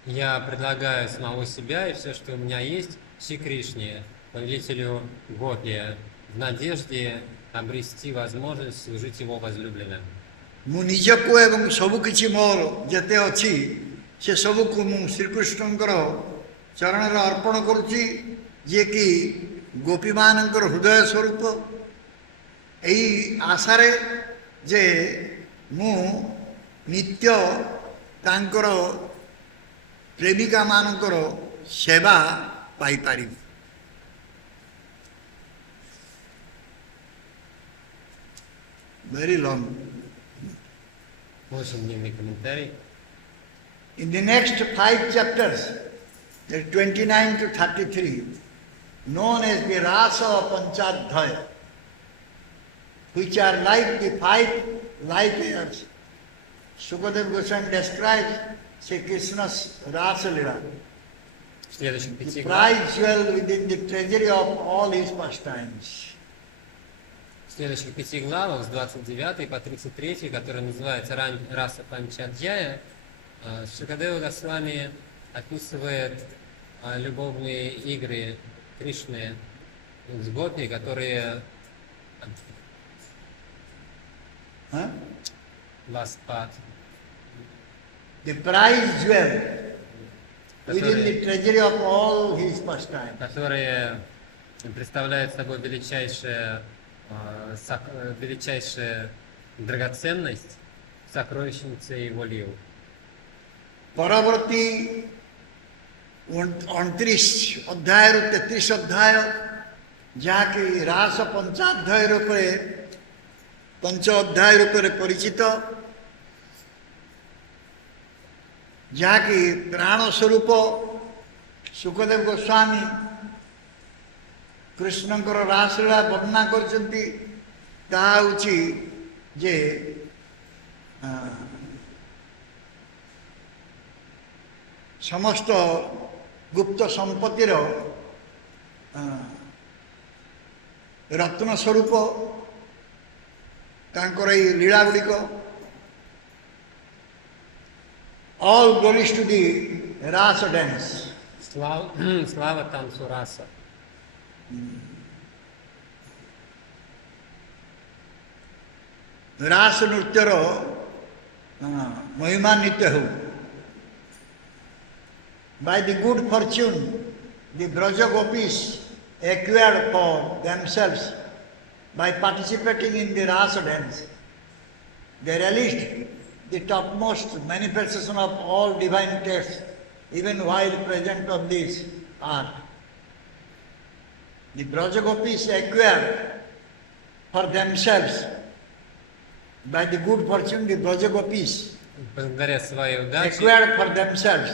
Я предлагаю самого себя и все, что у меня есть, Шри Кришне, повелителю Гопи, в надежде обрести возможность служить его возлюбленным. ମୁଁ ନିଜକୁ ଏବଂ ସବୁ କିଛି ମୋର ଯେତେ ଅଛି ସେ ସବୁକୁ ମୁଁ ଶ୍ରୀକୃଷ୍ଣଙ୍କର ଚରଣରେ ଅର୍ପଣ କରୁଛି, ଯିଏକି ଗୋପୀମାନଙ୍କର ହୃଦୟ ସ୍ୱରୂପ। ଏହି ଆଶାରେ ଯେ ମୁଁ ନିତ୍ୟ ତାଙ୍କର ପ୍ରେମିକାମାନଙ୍କର ସେବା ପାଇପାରିବି। Very long. Очень длинный комментарий. In the next 5 chapters, the 29 to 33, known as the Rasa Panchadhyaya, which are like the 5 light years, Sukadeva Goswami describes Sri Krishna's Rasa Lila, В следующих the 5 главах, prize jewel within the treasury of all his pastimes. в следующих 5 главах с 29 по 33, которые называются Раса Панчадьяя, Шукадева Госвами описывает любовные игры Кришны с гопи, которые Huh? Васпад, The prize jewel within the которые, treasury of all his pastimes. которые представляют собой величайшая драгоценность, сокровищница его лил. ପରବର୍ତ୍ତୀ 29 ଅଧ୍ୟାୟରୁ 33 ଅଧ୍ୟାୟ, ଯାହାକି ରାସ ପଞ୍ଚାଧ୍ୟାୟ ରୂପରେ ପଞ୍ଚ ଅଧ୍ୟାୟ ରୂପରେ ପରିଚିତ, ଯାହାକି ପ୍ରାଣ ସ୍ୱରୂପ ସୁଖଦେବ ଗୋସ୍ୱାମୀ କୃଷ୍ଣଙ୍କର ରାସଲୀଳା ବର୍ଣ୍ଣନା କରିଛନ୍ତି। ତାହା ହେଉଛି ଯେ ସମସ୍ତ ଗୁପ୍ତ ସମ୍ପତ୍ତିର ରତ୍ନ ସ୍ୱରୂପ ତାଙ୍କର ଏହି ଲୀଳା ଗୁଡ଼ିକ। All glories to the Rasa dance. Слава танцу раса. ରାସ ନୃତ୍ୟର ମହିମାନ୍ୱିତ ହେଉ। By the good fortune, the Braja Gopis acquired for themselves by participating in the Rasa dance. They realized the topmost manifestation of all divine tastes, even while present on this earth. The Braja Gopis acquired for themselves, by the good fortune, the Braja Gopis Благодаря своей удаче acquired for themselves,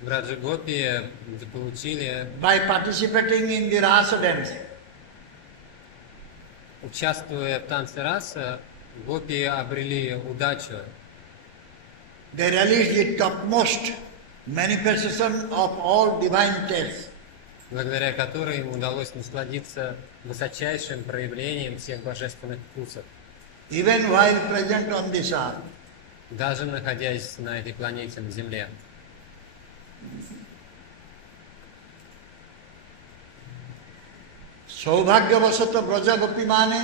Браджа Гопи получили, by participating in the Rasa dance. участвуя в танце раса, гопи обрели удачу. They realized the topmost manifestation of all divine tastes. Благодаря которой им удалось насладиться высочайшим проявлением всех божественных вкусов, Even while present on this earth. даже находясь на этой планете, на Земле. ସୌଭାଗ୍ୟବଶତଃ ବ୍ରଜ ଗୋପୀମାନେ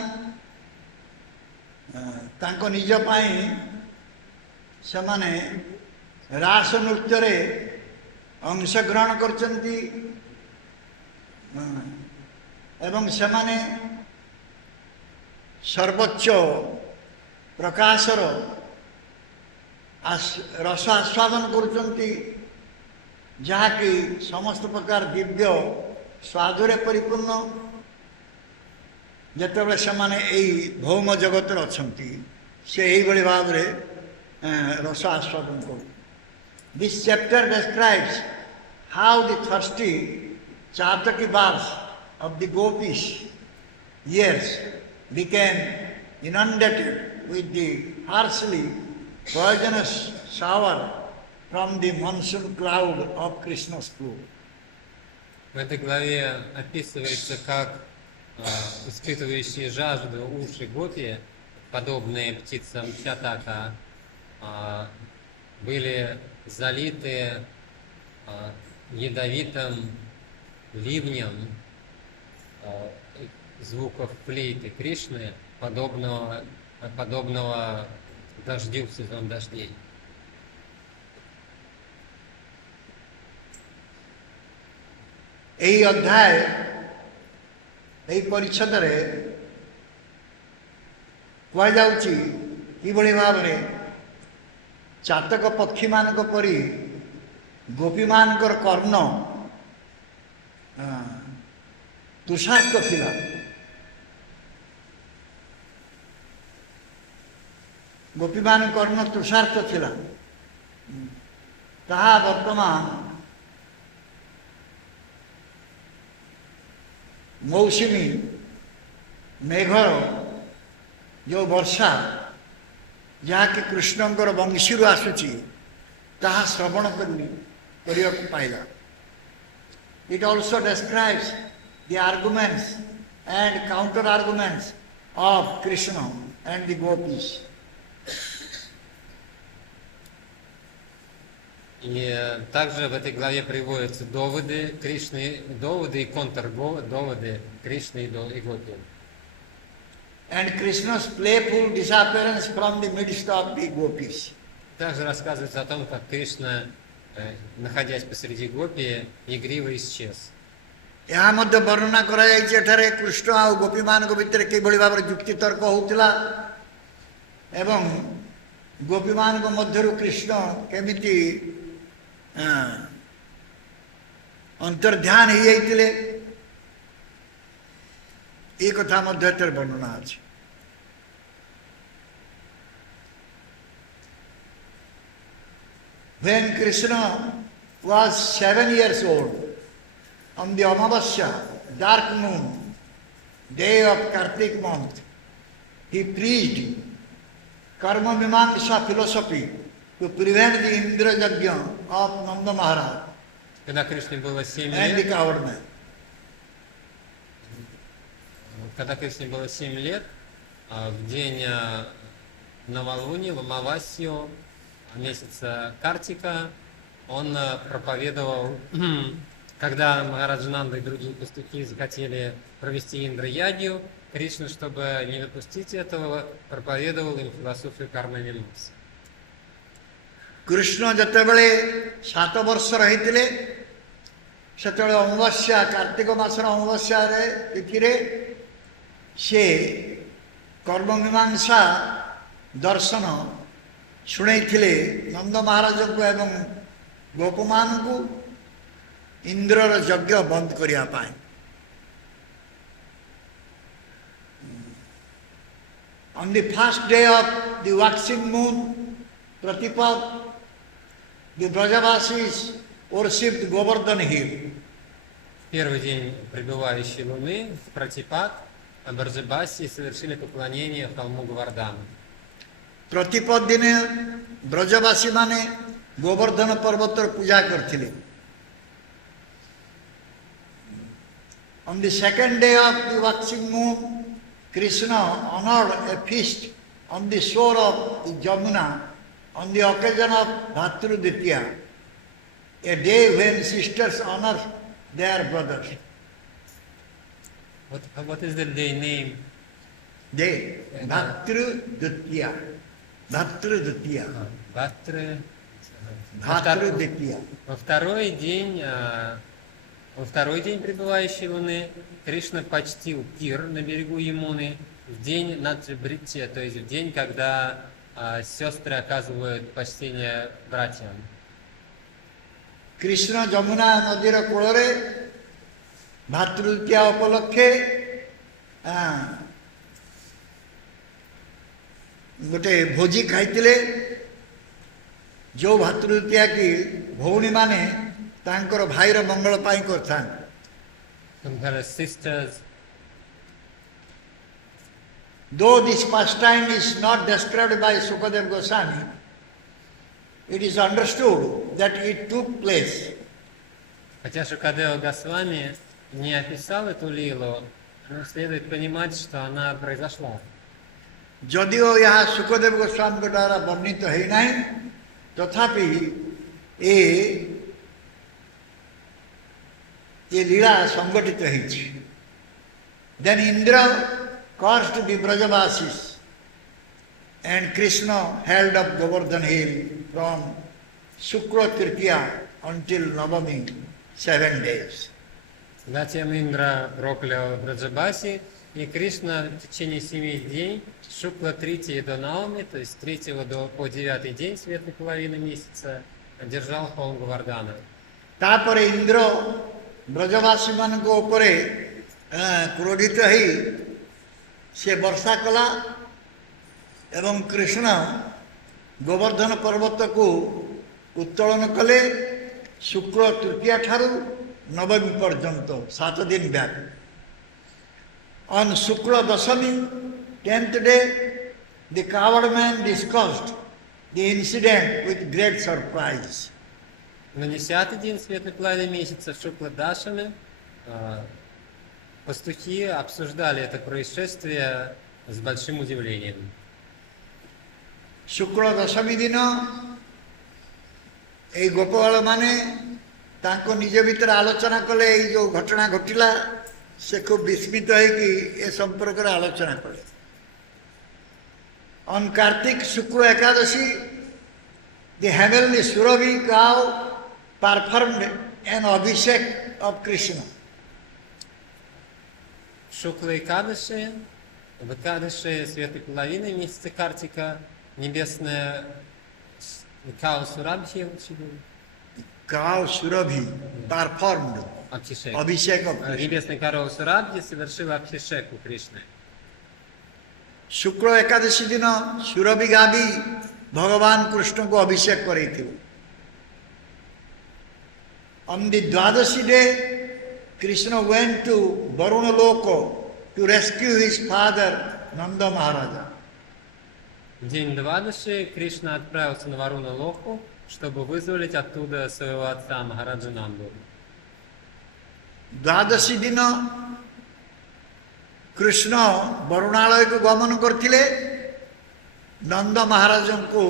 ତାଙ୍କ ନିଜ ପାଇଁ ସେମାନେ ରାସ ନୃତ୍ୟରେ ଅଂଶଗ୍ରହଣ କରିଛନ୍ତି ଏବଂ ସେମାନେ ସର୍ବୋଚ୍ଚ ପ୍ରକାଶର ରସ ଆସ୍ୱାଦନ କରୁଛନ୍ତି, ଯାହାକି ସମସ୍ତ ପ୍ରକାର ଦିବ୍ୟ ସ୍ୱାଦରେ ପରିପୂର୍ଣ୍ଣ। ଯେତେବେଳେ ସେମାନେ ଏଇ ଭୌମ ଜଗତରେ ଅଛନ୍ତି, ସେ ଏଇଭଳି ଭାବରେ ରସ ଆସ୍ୱାଦନ କରୁ। This chapter describes how the thirsty Chataki bars of the gopis' ears became inundated with the harshly poisonous shower from the monsoon cloud of Krishna's flow. В этой главе описывается, как испытывающие жажду уши гопи, подобные птицам Чатака, были залиты ядовитым ливнем звуков флейты Кришны, подобного дождю в сезон дождей. এই অধ্যায় এই ପରିଚ୍ଛଦରେ କୁହାଯାଉଛି କିଭଳି ଭାବରେ ଚାତକ ପକ୍ଷୀମାନଙ୍କ ପରି ଗୋପୀମାନଙ୍କର କର୍ଣ୍ଣ ତୁଷାର୍କ ଥିଲା। ଗୋପୀମାନଙ୍କ କର୍ଣ୍ଣ ତୁଷାର୍କ ଥିଲା, ତାହା ବର୍ତ୍ତମାନ ମୌସୁମୀ ମେଘର ଯେଉଁ ବର୍ଷା ଯାହାକି କୃଷ୍ଣଙ୍କର ବଂଶୀରୁ ଆସୁଛି ତାହା ଶ୍ରବଣ କରିବାକୁ ପାଇଲା। It also describes the arguments and counter arguments of Krishna and the gopis. И также в этой главе приводятся доводы Кришны, доводы и контрдоводы Кришны и Гопи. And Krishna's playful disappearance from the midst of the gopis. Также рассказывается о том, как Кришна, находясь посреди Гопи, игриво исчез. ଏହା ମଧ୍ୟ ବର୍ଣ୍ଣନା କରାଯାଇଛି ଏଠାରେ କୃଷ୍ଣ ଆଉ ଗୋପୀମାନଙ୍କ ଭିତରେ କିଭଳି ଭାବରେ ଯୁକ୍ତିତର୍କ ହେଉଥିଲା ଏବଂ ଗୋପୀମାନଙ୍କ ମଧ୍ୟରୁ କୃଷ୍ଣ କେମିତି ଅନ୍ତର୍ଧ୍ୟାନ ହେଇଯାଇଥିଲେ ଏ କଥା ମଧ୍ୟ ଏଥିରେ ବର୍ଣ୍ଣନା ଅଛି। When Krishna was 7 years old, on the Amavasya, dark moon, day of Kartik month, he preached Karma Mimamsa philosophy to prevent the Indra Yajna of Nanda Maharaj Когда Кришне было 7 and the лет, coward man. В день новолуния, в Амавасью, месяца Картика, он проповедовал, когда Махараджананда и другие пастухи захотели провести Индра-ягью, Кришна, чтобы не допустить этого, проповедовал им философию карма-мимамсы. Krishna ଯେତେବେଳେ 7 ବର୍ଷର ହେଇଥିଲେ ସେତେବେଳେ ଅମାବାସ୍ୟା କାର୍ତ୍ତିକ ମାସର ଅମାବାସ୍ୟାରେ ତିଥିରେ ସେ କର୍ମମୀମାଂସା ଦର୍ଶନ ଶୁଣେଇଥିଲେ ନନ୍ଦ ମହାରାଜଙ୍କୁ ଏବଂ ଗୋପମାନଙ୍କୁ ଇନ୍ଦ୍ରର ଯଜ୍ଞ ବନ୍ଦ କରିବା ପାଇଁ। On the first day of the waxing moon, Pratipad, the Brajavasis worshipped Govardhan hill. Первый день пребывающей луны в Пратипад, Браджабаси совершили поклонение холму Говардхана. ପ୍ରତିପଦ ଦିନେ ବ୍ରଜବାସୀମାନେ ଗୋବର୍ଦ୍ଧନ ପର୍ବତର ପୂଜା କରିଥିଲେ। On the second day of the waxing moon, Krishna honored a feast on the shore of the Jamuna on the occasion of Bhatru Ditya, a day when sisters honor their brothers. What is the day name? Day, Bhatru Ditya. Bhatru Ditya. Bhatru Ditya. Во второй день пребывающей луны Кришна почтил пир на берегу Ямуны в день Наджи-Бритья, то есть в день, когда сестры оказывают почтение братьям. Krishna Jamuna ନଦୀର କୂଳରେ ଭାତୃଦ୍ୱିତୀୟା ଉପଲକ୍ଷେ ଗୋଟେ ଭୋଜି ଖାଇଥିଲେ, ଯେଉଁ ଭାତୃଦ୍ୱିତୀୟା କି ଭଉଣୀମାନେ ତାଙ୍କର ଭାଇର ମଙ୍ଗଳ ପାଇଁ କରିଥାନ୍ତି। Sisters. Though this pastime is not described by Sukadeva Goswami, it is understood that it took place. Хотя Шукадева Госвами не описал эту лилу, но следует понимать, что она произошла. ଯଦିଓ ଏହା ସୁଖଦେବ ଗୋସ୍ୱାମୀଙ୍କ ଦ୍ୱାରା ବର୍ଣ୍ଣିତ ହେଇନାହିଁ, ତଥାପି ଏ ये लीला संगठित होइछि। Then Indra caused the Brajavasis and Krishna held up Govardhan hill from Shukra Tritiya until Navami, 7 days. Затем Индра проклял Браджабаси, и Кришна в течение 7 дней, с Шукла 3 до Наумы, то есть с 3 по 9 день светлой половины месяца, держал холм Говардхана. तापर इंद्र ब्रजवासी मान उपरे क्रोधित ही से वर्षा कला एवं कृष्ण गोवर्धन पर्वत को उत्तोलन कले शुक्ल तृतीया ठारू नवमी पर्यंत 7 दिन व्यापी। On Shukla Dashami 10th day, the coward man discussed the incident with great surprise. На 10-й день светлой половины месяца в Шукла Дашами пастухи обсуждали это происшествие с большим удивлением. शुक्ल दशमी दिन এই গোপাল মানে তাଙ୍କ নিଜ ଭିତରେ ଆଲୋଚନା କଲେ ଏଇ ଯୋଉ ଘଟଣା ଘଟିଲା ସେ খুব ବିସ୍ମିତ ହେଇକି ଏ ସମ୍ପର୍କରେ ଆଲୋଚନା କଲେ। On Kartik Shukla Ekadashi, the heavenly Surabhi cow performed an abhishek of Krishna. Шукла Экадаши, в Экадаши светлой половины месяца Картика, небесная Кау Сурабхи, Cow Surabhi performed Абхишек. abhishek of Krishna. Небесная корова Сурабхи совершила Абхишек у Кришны. शुक्ल एकादशी दिन सुरभि गादी भगवान कृष्ण को अभिषेक करेइथिले। On the Dwadashi day, Krishna went to Varuna Loko to rescue his father Nanda Maharaja. В день Двадаши Кришна отправился на Варуна Лоху, чтобы вызволить оттуда своего отца Махараджа Нанду. द्वादशी दिन कृष्ण वरुणालय को गमन करथिले नंद महाराज को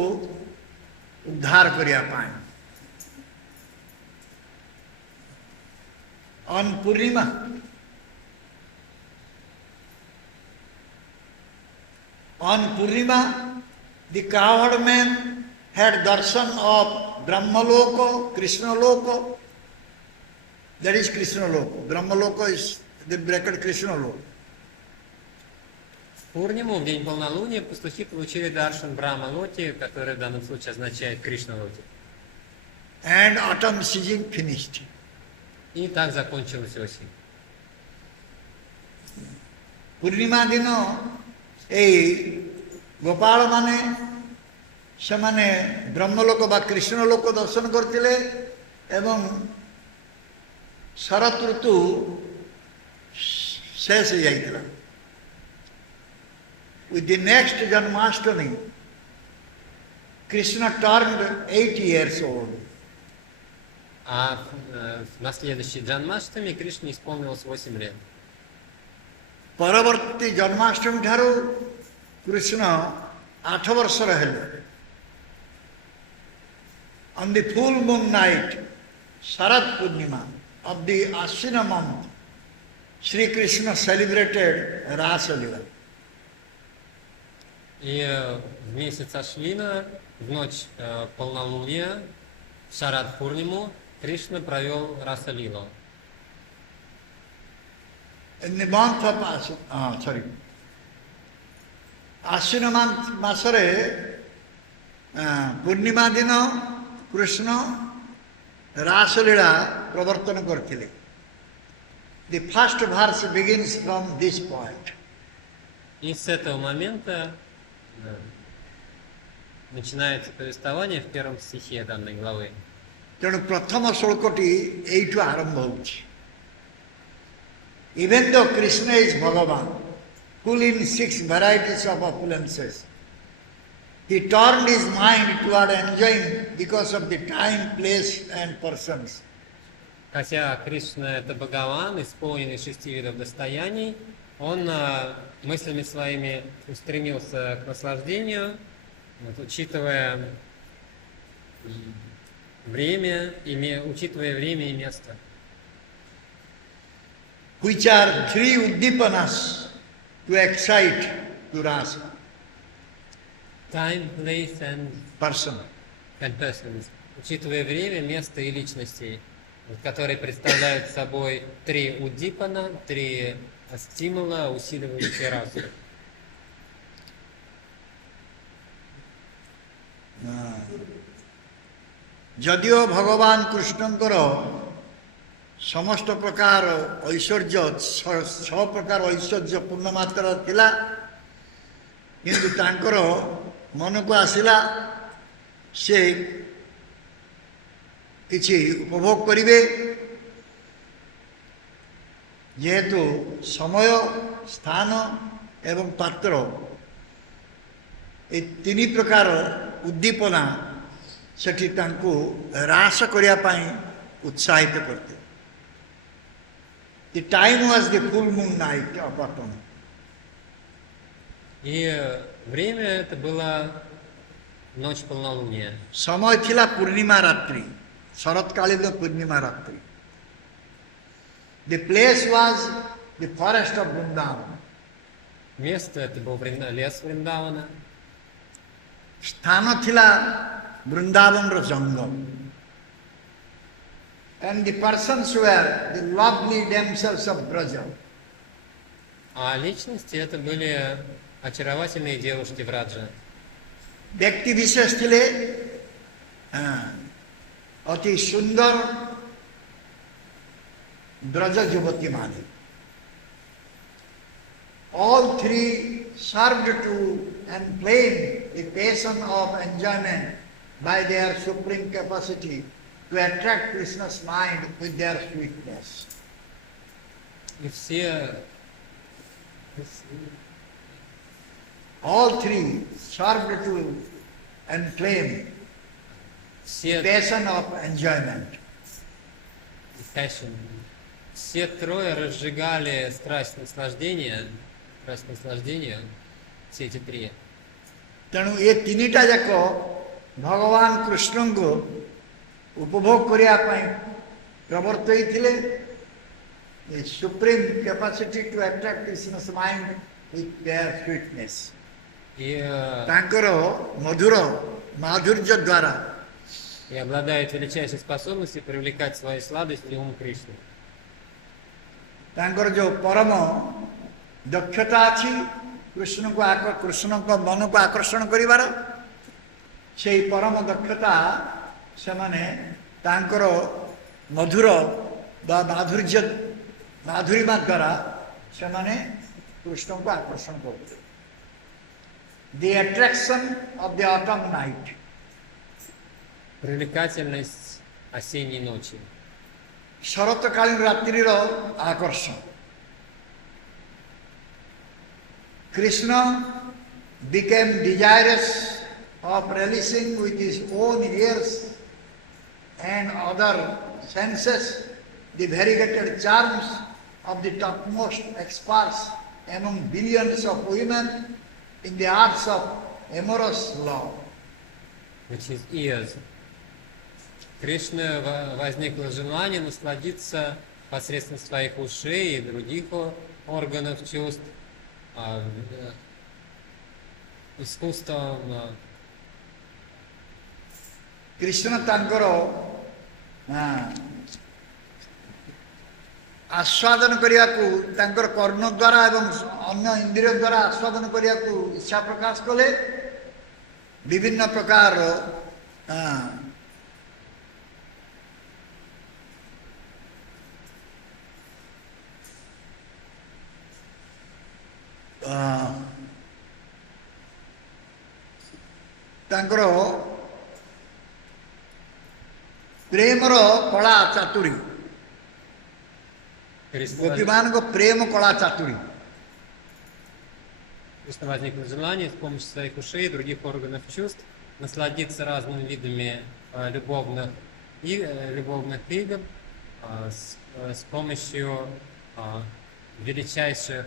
उद्धार करिया पाए। On Purnima, the cowherd man had darshan of Brahmaloko, Krishnaloko. That is Krishnaloko. Brahmaloko is the bracket Krishnaloko. В Пурниму, в день полнолуния, пастухи получили даршан Брахма Локи, который в данном случае означает Кришна Локи. And autumn season finished. И так закончилась осень. ପୂର୍ଣ୍ଣିମା ଦିନ ଏଇ ଗୋପାଳ ମାନେ ସେମାନେ ବ୍ରହ୍ମଲୋକ ବା କୃଷ୍ଣ ଲୋକ ଦର୍ଶନ କରିଥିଲେ ଏବଂ ଶରତ ଋତୁ ଶେଷ ହେଇଯାଇଥିଲା। With the next Janmashtami, Krishna turned 8 years old. А на следующий Джанмаштами Кришне исполнилось 8 лет. ପରବର୍ତ୍ତୀ ଜନ୍ମାଷ୍ଟମୀ ଠାରୁ କୃଷ୍ଣ 8 ବର୍ଷର ହେଲେ। On the full moon night, Sharad Purnima of the Ashwina month, Sri Krishna celebrated Rasa Lila. И в месяц Ашвина, в ночь полнолуния, в Шарад Пурниму, Кришна провел Раса Лилу. In the month of Ashwina month masare Purnima dino Krishna Rasa Lila pravartana karthile. The first verse begins from this point. И с этого момента начинается повествование в первом стихе данной главы. ତେଣୁ ପ୍ରଥମ ଶ୍ଳୋକଟି ଏଇଠୁ ଆରମ୍ଭ ହେଉଛି। Even though Krishna is Bhagavan, full in 6 varieties of opulences, he turned his mind toward enjoying because of the time, place and persons. Хотя Кришна это Бхагаван, исполненный 6 видов достояний, он мыслями своими устремился к наслаждению, учитывая время и место. which are three uddipanas to excite to rasa. Time, place and Person. persons. Учитывая время, место и личностей, которые представляют собой три уддипана, три стимула, усиливающие расу. যদিও ভগবান কৃষ্ণଙ୍କର ସମସ୍ତ ପ୍ରକାର ଐଶ୍ୱର୍ଯ୍ୟ ଛଅ ପ୍ରକାର ଐଶ୍ୱର୍ଯ୍ୟ ପୂର୍ଣ୍ଣ ମାତ୍ରାର ଥିଲା, କିନ୍ତୁ ତାଙ୍କର ମନକୁ ଆସିଲା ସେ କିଛି ଉପଭୋଗ କରିବେ, ଯେହେତୁ ସମୟ, ସ୍ଥାନ ଏବଂ ପାତ୍ର ଏ ତିନି ପ୍ରକାର ଉଦ୍ଦୀପନା ସେଠି ତାଙ୍କୁ ହ୍ରାସ କରିବା ପାଇଁ ଉତ୍ସାହିତ କରିଥିଲେ। The time was the full moon night of autumn. И время это было ночь полнолуния. ସମୟ ଥିଲା ପୂର୍ଣ୍ଣିମା ରାତ୍ରି, ଶରତକାଳୀନ ପୂର୍ଣ୍ଣିମା ରାତ୍ରି। The place was the forest of Vrindavan. Место это был лес Вриндавана. ସ୍ଥାନ ଥିଲା ବୃନ୍ଦାବନର ଜଙ୍ଗଲ। And the persons were the lovely damsels of Braja. А личности это были очаровательные девушки Враджа. ব্যক্তি বিশেষ ଥିଲେ অতি সুন্দর Braj যুবতীମାନେ। All three served to inflame the passion of enjoyment by their supreme capacity to attract Krishna's mind with their sweetness. И все All three served to inflame the passion of enjoyment. Все трое разжигали страсть наслаждения, все эти три. ତେଣୁ ଏ ତିନିଟା ଯାକ ଭଗବାନ କୃଷ୍ଣଙ୍କୁ ଉପଭୋଗ କରିବା ପାଇଁ ପ୍ରବର୍ତ୍ତାଇଥିଲେ। The supreme capacity to attract Krishna's mind with their sweetness. И ତାଙ୍କର ମଧୁର ମାଧୁର୍ଯ୍ୟ ଦ୍ୱାରା обладают величайшей способностью привлекать своей сладостью ум Кришны. ତାଙ୍କର ଯେଉଁ ପରମ ଦକ୍ଷତା ଅଛି କୃଷ୍ଣଙ୍କ ମନକୁ ଆକର୍ଷଣ କରିବାର, ସେହି ପରମ ଦକ୍ଷତା ସେମାନେ ତାଙ୍କର ମଧୁର ବା ମାଧୁରିମା ଦ୍ୱାରା ସେମାନେ କୃଷ୍ଣଙ୍କୁ ଆକର୍ଷଣ କରୁଥିଲେ। The attraction of the autumn night. Привлекательность осенней ночи. ଶରତକାଳୀନ ରାତ୍ରିର ଆକର୍ଷଣ। Krishna became desirous of relishing with his own ears and other senses the variegated charms of the topmost experts among billions of women in the arts of amorous love. With his ears. Кришне возникло желание насладиться посредством своих ушей и других органов чувств искусством. Krishna ତାଙ୍କର ଆସ୍ୱାଦନ କରିବାକୁ ତାଙ୍କର କର୍ଣ୍ଣ ଦ୍ୱାରା ଏବଂ ଅନ୍ୟ ଇନ୍ଦ୍ରିୟ ଦ୍ୱାରା ଆସ୍ୱାଦନ କରିବାକୁ ଇଚ୍ଛା ପ୍ରକାଶ କଲେ। ବିଭିନ୍ନ ପ୍ରକାର ତାଙ୍କର ପ୍ରେମର କଳା ଚାତୁରୀ, ଗୋପୀମାନଙ୍କ ପ୍ରେମ କଳା ଚାତୁରୀ। Кришна возникло желание с помощью своих ушей и других органов чувств насладиться разными видами любовных игр с помощью величайших,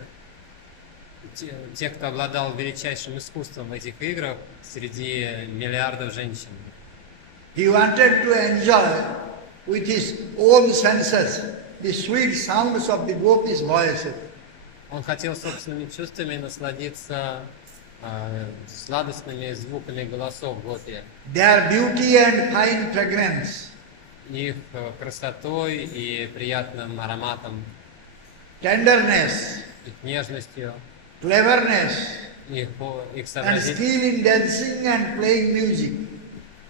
тех, кто обладал величайшим искусством в этих играх среди миллиардов женщин. He wanted to enjoy with his own senses the sweet sounds of the gopis' voices. Он хотел собственными чувствами насладиться сладостными звуками голосов гопи, Their beauty and fine fragrance, их красотой и приятным ароматом, tenderness, их нежностью, cleverness, их and skill in dancing and playing music.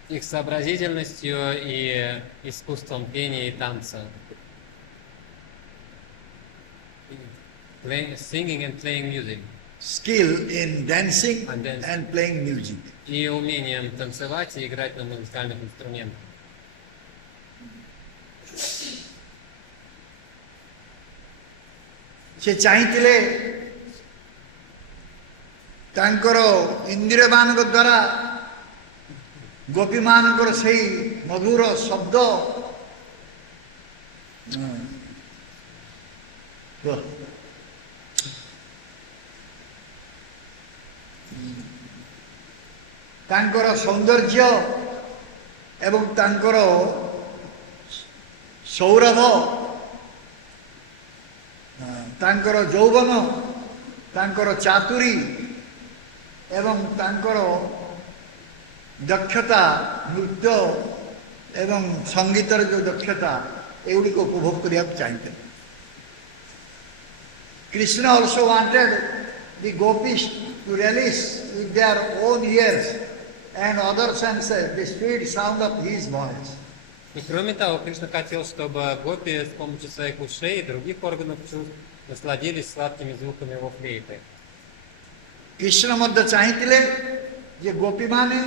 их сообразительностью и искусством пения и танца. Singing and playing music. Skill in dancing And dance. and playing music. И умением танцевать и играть на музыкальных инструментах. ସେ ଚାହିଁଥିଲେ ତାଙ୍କର ଇନ୍ଦ୍ରିୟମାନଙ୍କ ଦ୍ୱାରା ଗୋପୀମାନଙ୍କର ସେହି ମଧୁର ଶବ୍ଦ ତାଙ୍କର ସୌନ୍ଦର୍ଯ୍ୟ ଏବଂ ତାଙ୍କର ସୌରଭ, ତାଙ୍କର ଯୌବନ, ତାଙ୍କର ଚାତୁରୀ ଏବଂ ତାଙ୍କର ଦକ୍ଷତା, ନୃତ୍ୟ ଏବଂ ସଙ୍ଗୀତର ଯେଉଁ ଦକ୍ଷତା, ଏଗୁଡ଼ିକ ଉପଭୋଗ କରିବାକୁ ଚାହିଁଥିଲେ। Krishna also wanted the gopis to relish with their own ears and other senses the sweet sound of his voice. И кроме того, Кришна хотел, чтобы гопи с помощью своих ушей и других органов чувств насладились сладкими звуками его флейты. Krishna ମଧ୍ୟ ଚାହିଁଥିଲେ ଯେ ଗୋପୀମାନେ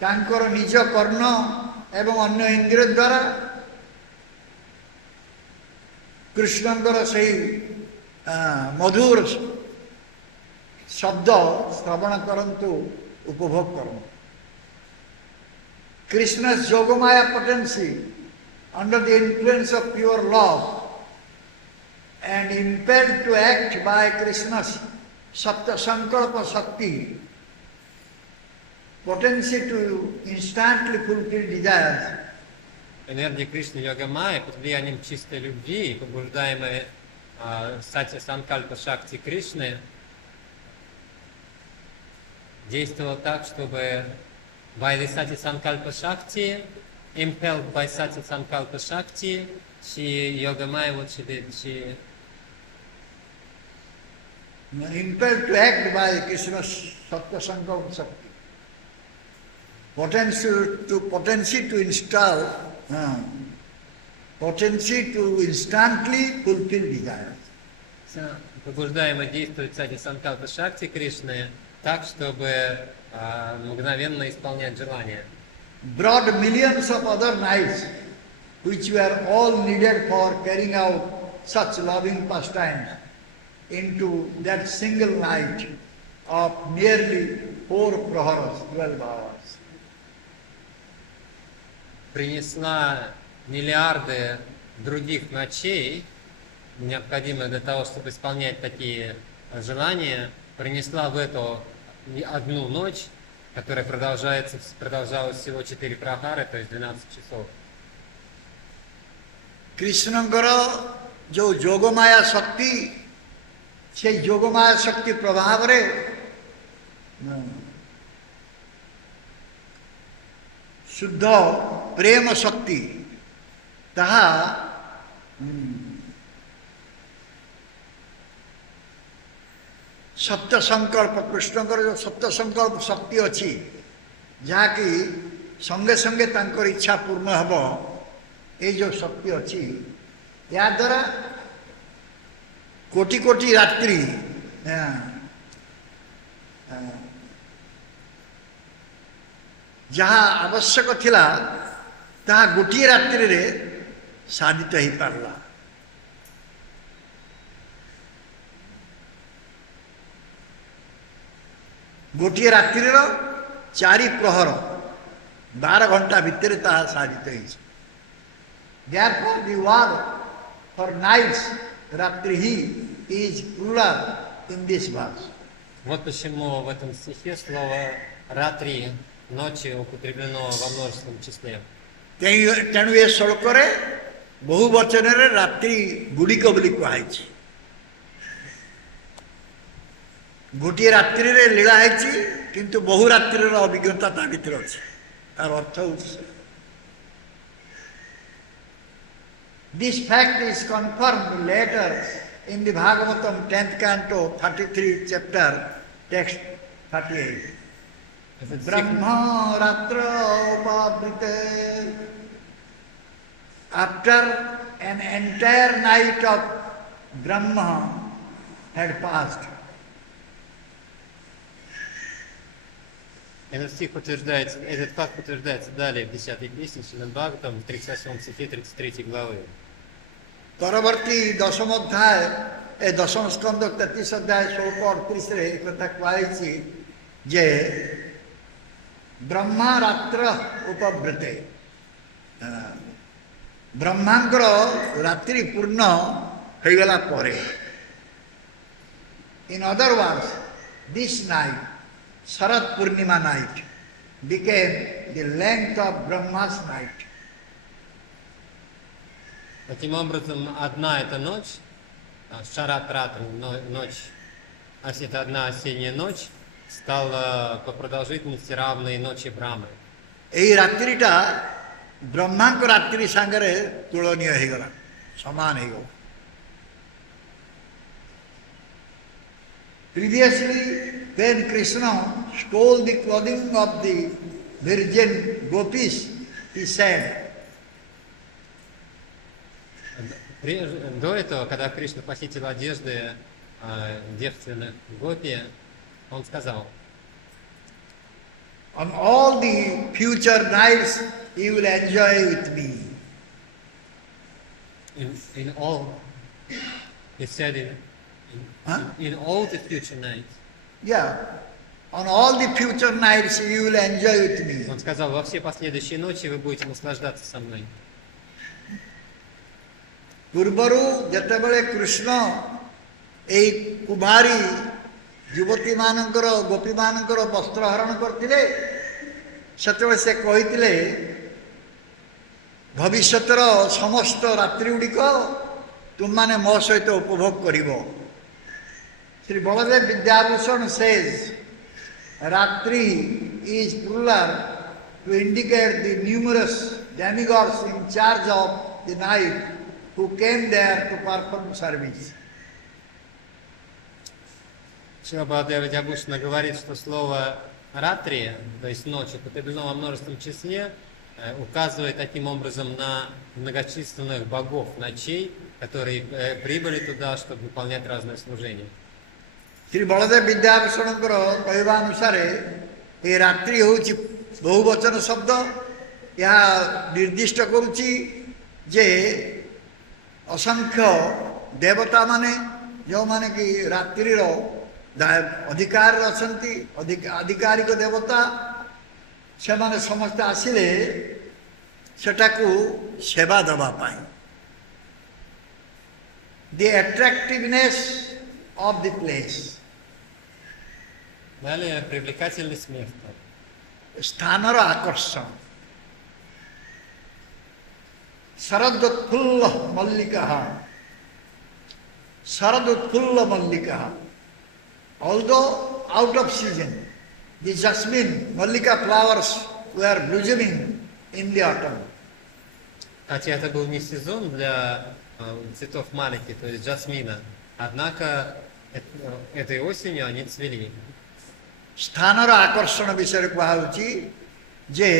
ତାଙ୍କର ନିଜ କର୍ଣ୍ଣ ଏବଂ ଅନ୍ୟ ଇନ୍ଦ୍ରିୟ ଦ୍ୱାରା କୃଷ୍ଣଙ୍କର ସେହି ମଧୁର ଶବ୍ଦ ଶ୍ରବଣ କରନ୍ତୁ, ଉପଭୋଗ କରନ୍ତୁ। Krishna's Yogamaya potency under the influence of pure love and impelled to act by Krishna's Sapta Sankalpa Shakti, potency to instantly fulfill desires. Энергия Кришны Йога Майя под влиянием чистой любви, побуждаемой Сати Санкальпа Шакти Кришны, действовала так, чтобы by the Sati Sankalpa Shakti, impelled by Sati Sankalpa Shakti, Yoga Maya, what she did, she impelled to act by Krishna's Sapta Sankalpa Shakti, potency to instantly fulfill desires. побуждаемо действовать Сати Санкальпа Шакти Кришны так, чтобы мгновенно исполнять желания. Brought millions of other nights, which were all needed for carrying out such loving pastimes, into that single night of nearly 4 praharas, 12 hours. Принесла миллиарды других ночей, необходимых для того, чтобы исполнять такие желания, принесла в эту одну ночь, которая продолжалась всего 4 прахары, то есть 12 часов. କୃଷ୍ଣଙ୍କର ଯେଉଁ ଯୋଗମାୟା ଶକ୍ତି, সেই ଯୋଗମାୟା ଶକ୍ତି ପ୍ରଭାବରେ ଶୁଦ୍ଧ ପ୍ରେମ ଶକ୍ତି ତାହା ସପ୍ତ ସଂକଳ୍ପ, କୃଷ୍ଣଙ୍କର ଯେଉଁ ସପ୍ତ ସଂକଳ୍ପ ଶକ୍ତି ଅଛି, ଯାହାକି ସଙ୍ଗେ ସଙ୍ଗେ ତାଙ୍କର ଇଚ୍ଛା ପୂର୍ଣ୍ଣ ହେବ, এই ଯେଉଁ ଶକ୍ତି ଅଛି, ଏହାଦ୍ୱାରା କୋଟି କୋଟି ରାତ୍ରି ଯାହା ଆବଶ୍ୟକ ଥିଲା ତାହା ଗୋଟିଏ ରାତ୍ରିରେ ସାଧିତ ହେଇପାରିଲା। ଗୋଟିଏ ରାତ୍ରିର 4 ପ୍ରହର 12 ଘଣ୍ଟା ଭିତରେ ତାହା ସାଧିତ ହେଇଛି। Therefore, the word for nights, ratrihi, is plural in this verse. Вот почему в этом стихе слово «ратри» ночи употреблено во множественном числе. ତେଣୁ ଏ ଶ୍ଳୋକରେ ବହୁ ବଚନରେ ରାତ୍ରି ଗୁଡ଼ିକ ବୋଲି କୁହାଯାଇଛି। ଗୋଟିଏ ରାତ୍ରିରେ ଲୀଳା ହେଇଛି, କିନ୍ତୁ ବହୁ ରାତ୍ରିର ଅଭିଜ୍ଞତା ତା ଭିତରେ ଅଛି। ତାର ଅର୍ଥ ହେଉଛି this fact is confirmed later in the Bhagavatam 10th canto 33 chapter text 38. Этот стих Brahma Ratra Upavrite. After an entire night of Brahma had passed, Этот факт утверждается далее в 10-й песне Шримад Бхагаватам, в 38 стихе 33 главы. ପରବର୍ତ୍ତୀ ଦଶମ ଅଧ୍ୟାୟ ଏ ଦଶମ ସ୍କନ୍ଦ 33 ଅଧ୍ୟାୟ 16-38ରେ ଏ କଥା କୁହାଯାଇଛି ଯେ ବ୍ରହ୍ମା ରାତ୍ର ଉପବୃତେ, ବ୍ରହ୍ମାଙ୍କର ରାତ୍ରି ପୂର୍ଣ୍ଣ ହୋଇଗଲା ପରେ, in other words, this night, Sharad Purnima night, became the length of Brahma's night. Таким образом, одна эта ночь, Шарат Ратра, ночь, это одна осенняя ночь, стала по продолжительности равной ночи Брамы. ଏହି ରାତ୍ରିଟା ବ୍ରହ୍ମାଙ୍କ ରାତ୍ରି ସାଙ୍ଗରେ ତୁଳନୀୟ ହେଇଗଲା, ସମାନ ହେଇଗଲା। Previously, when Krishna stole the clothing of the virgin gopis, he said, До этого, когда Кришна похитил одежды девственных гопи, он сказал: on all the future nights you will enjoy with me. in all, he said in all the future nights. Yeah, on all the future nights you will enjoy with me. Он сказал: во все последующие ночи вы будете наслаждаться со мной. ପୂର୍ବରୁ ଯେତେବେଳେ କୃଷ୍ଣ ଏଇ କୁମାରୀ ଯୁବତୀମାନଙ୍କର ଗୋପୀମାନଙ୍କର ବସ୍ତ୍ର ହରଣ କରିଥିଲେ, ସେତେବେଳେ ସେ କହିଥିଲେ ଭବିଷ୍ୟତର ସମସ୍ତ ରାତ୍ରି ଗୁଡ଼ିକ ତୁମମାନେ ମୋ ସହିତ ଉପଭୋଗ କରିବ। ଶ୍ରୀ ବଳଦେବ ବିଦ୍ୟାଭୂଷଣ says ରାତ୍ରି is plural to indicate the numerous demigods in charge of the night who came there to perform service. Шрила Баладева Видьябхушана говорит, что слово «ратри», то есть «ночь», употреблено во множественном числе, указывает таким образом на многочисленных богов ночей, которые прибыли туда, чтобы выполнять разные служения. Shri Baladev ବିଦ୍ୟାଭୂଷଣଙ୍କର କହିବା ଅନୁସାରେ ଏ ରାତ୍ରି ହେଉଛି ବହୁବଚନ ଶବ୍ଦ। ଏହା ନିର୍ଦ୍ଦିଷ୍ଟ କରୁଛି ଯେ ଅସଂଖ୍ୟ ଦେବତାମାନେ ଯେଉଁମାନେ କି ରାତ୍ରିର ଅଧିକାରରେ ଅଛନ୍ତି, ଆଧିକାରିକ ଦେବତା, ସେମାନେ ସମସ୍ତେ ଆସିଲେ ସେଟାକୁ ସେବା ଦେବା ପାଇଁ। The attractiveness of the place, Далее привлекательность места. ସ୍ଥାନର ଆକର୍ଷଣ। ଶରଦୋତ୍ଫୁଲ୍ଲ Mallika, ଶରଦୋତ୍ଫୁଲ୍ଲ Mallika, although out of season, the jasmine, mallika flowers were blooming in the autumn. Хотя это был не сезон для цветов малики, то есть жасмина, однако этой осенью они цвели. ସ୍ଥାନର ଆକର୍ଷଣ ବିଷୟରେ କୁହାହେଉଛି ଯେ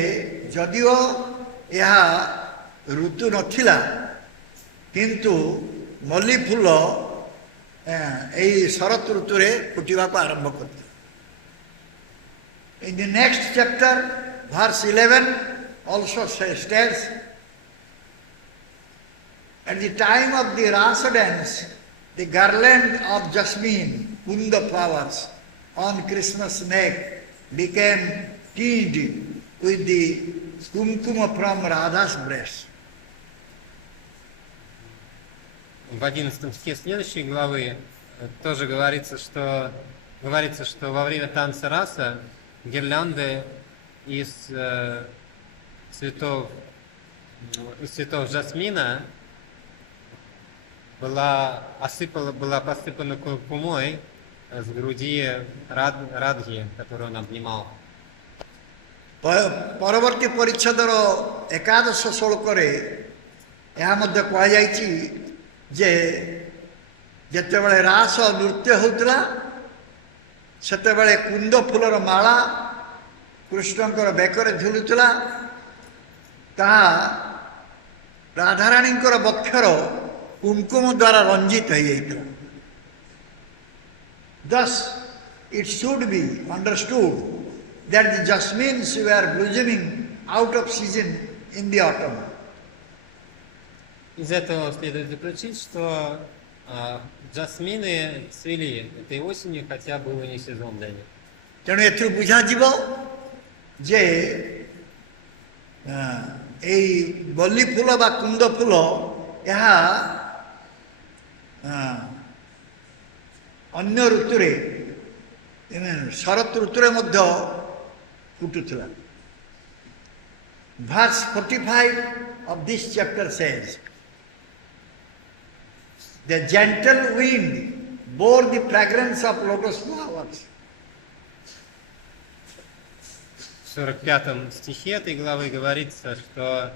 ଯଦିଓ ଏହା ଋତୁ ନଥିଲା, କିନ୍ତୁ ମଲ୍ଲି ଫୁଲ ଏହି ଶରତ ଋତୁରେ ଫୁଟିବାକୁ ଆରମ୍ଭ କରିଥିଲା। In the next chapter, verse 11 also states, at the time of the Rasa dance, the garland of jasmine, kunda flowers, on Krishna's neck became tinged with the kumkuma from Radha's breast. В 11 стихе следующей главы тоже говорится, что во время танца раса гирлянды из цветов жасмина была посыпана кумой с груди Радхи, которую он обнимал. ପରବର୍ତ୍ତୀ ପରିଚ୍ଛଦର ଏକାଦଶ ଶ୍ଲୋକରେ ଏହା ମଧ୍ୟ କୁହାଯାଇଛି ଯେ ଯେତେବେଳେ ରାସ ନୃତ୍ୟ ହେଉଥିଲା ସେତେବେଳେ କୁନ୍ଦ ଫୁଲର ମାଳା କୃଷ୍ଣଙ୍କର ବେକରେ ଝୁଲୁଥିଲା, ତାହା ରାଧାରାଣୀଙ୍କର ବକ୍ଷର କୁଙ୍କୁମ ଦ୍ୱାରା ରଞ୍ଜିତ ହୋଇଯାଇଥିଲା। Thus it should be understood that the jasmines were blossoming out of season in the autumn. Из этого следует заключить, что жасмины цвели этой осенью, хотя был и не сезон для них. ତେଣୁ ଏଥିରୁ ବୁଝାଯିବ ଯେ ଏଇ ବଲ୍ଲୀ ଫୁଲ ବା କୁନ୍ଦ ଫୁଲ ଏହା ଅନ୍ୟ ଋତୁରେ ଶରତ ଋତୁରେ ମଧ୍ୟ ଫୁଟୁଥିଲା। Verse 45 of this chapter says, the gentle wind bore the fragrance of lotus flowers. В 45 стихе этой главы говорится, что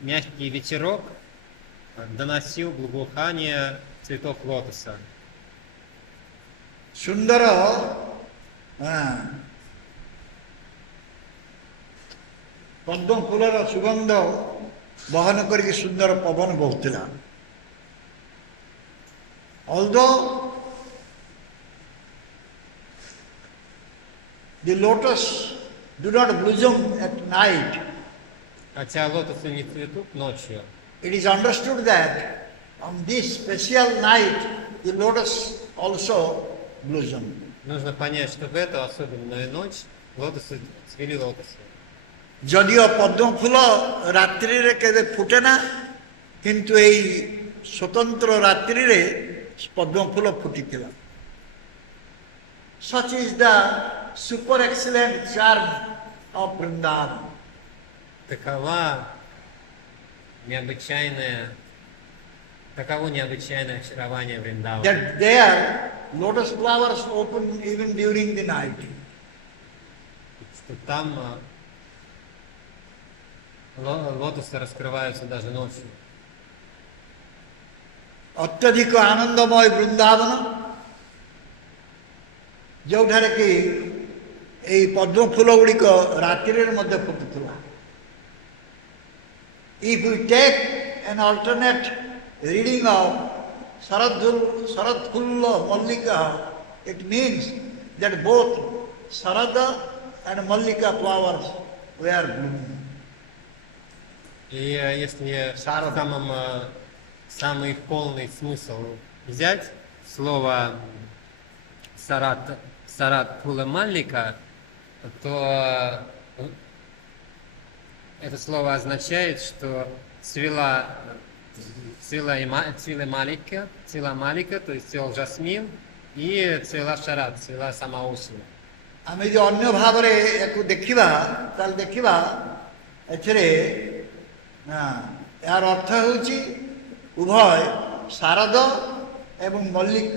мягкий ветерок доносил благоухание цветов лотоса. ସୁନ୍ଦର ପଦ୍ମ ଫୁଲର ସୁଗନ୍ଧ ବହନ କରିକି ସୁନ୍ଦର ପବନ ବହୁଥିଲା। Although the lotus do not blossom at night, Хотя лотосы не цветут ночью, it is understood that on this special night the lotus also blossomed. нужно понять, что в эту особенную ночь лотосы цвели лотосы. যদিও পদ্ম ফুল রাত্রিরে কেবে ফুটে না, কিন্তু এই স্বতন্ত্র রাত্রিরে পদ্ম ফুল ফুটিଥିଲା। Such is the super excellent charm of Vrindavan. Таково необычайное очарование Вриндавана. That there lotus flowers open even during the night. Что там лотосы раскрываются даже ночью. ଅତ୍ୟଧିକ ଆନନ୍ଦମୟ ବୃନ୍ଦାବନ, ଯେଉଁଠାରେ କି ଏଇ ପଦ୍ମ ଫୁଲ ଗୁଡ଼ିକ ରାତିରେ ମଧ୍ୟ ଫୁଟୁଥିଲା। If we take an alternate reading of Saradhulla Mallika, it means that both Sarada and Mallika flowers were blooming. И если самый полный смысл взять слово Сарат Пула Маллика, то это слово означает, что цвела Малика, то есть цвел жасмин, и цвела Шарат, цвела сама осень. ଆମେ ଯଦି ଅନ୍ୟ ଭାବରେ ୟାକୁ ଦେଖିବା ତାହେଲେ ଦେଖିବା ଏଥିରେ ଏହାର ଅର୍ଥ ହେଉଛି ଉଭୟ ଶାରଦ ଏବଂ ମଲ୍ଲିକ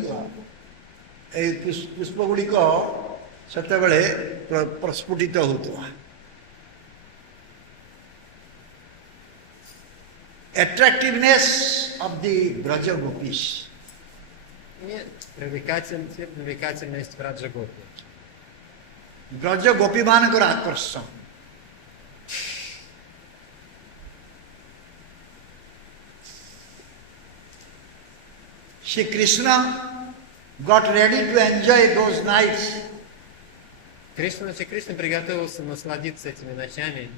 ଏହି ପୁଷ୍ପ ଗୁଡ଼ିକ ସେତେବେଳେ ପ୍ରସ୍ଫୁଟିତ ହେଉଥିବା। Attractiveness of the Braja Gopis. Привлекательность Браджагопи. Braja ଗୋପୀମାନଙ୍କର ଆକର୍ଷଣ। Shri Krishna got ready to enjoy those nights. Шри Кришна приготовился насладиться этими ночами.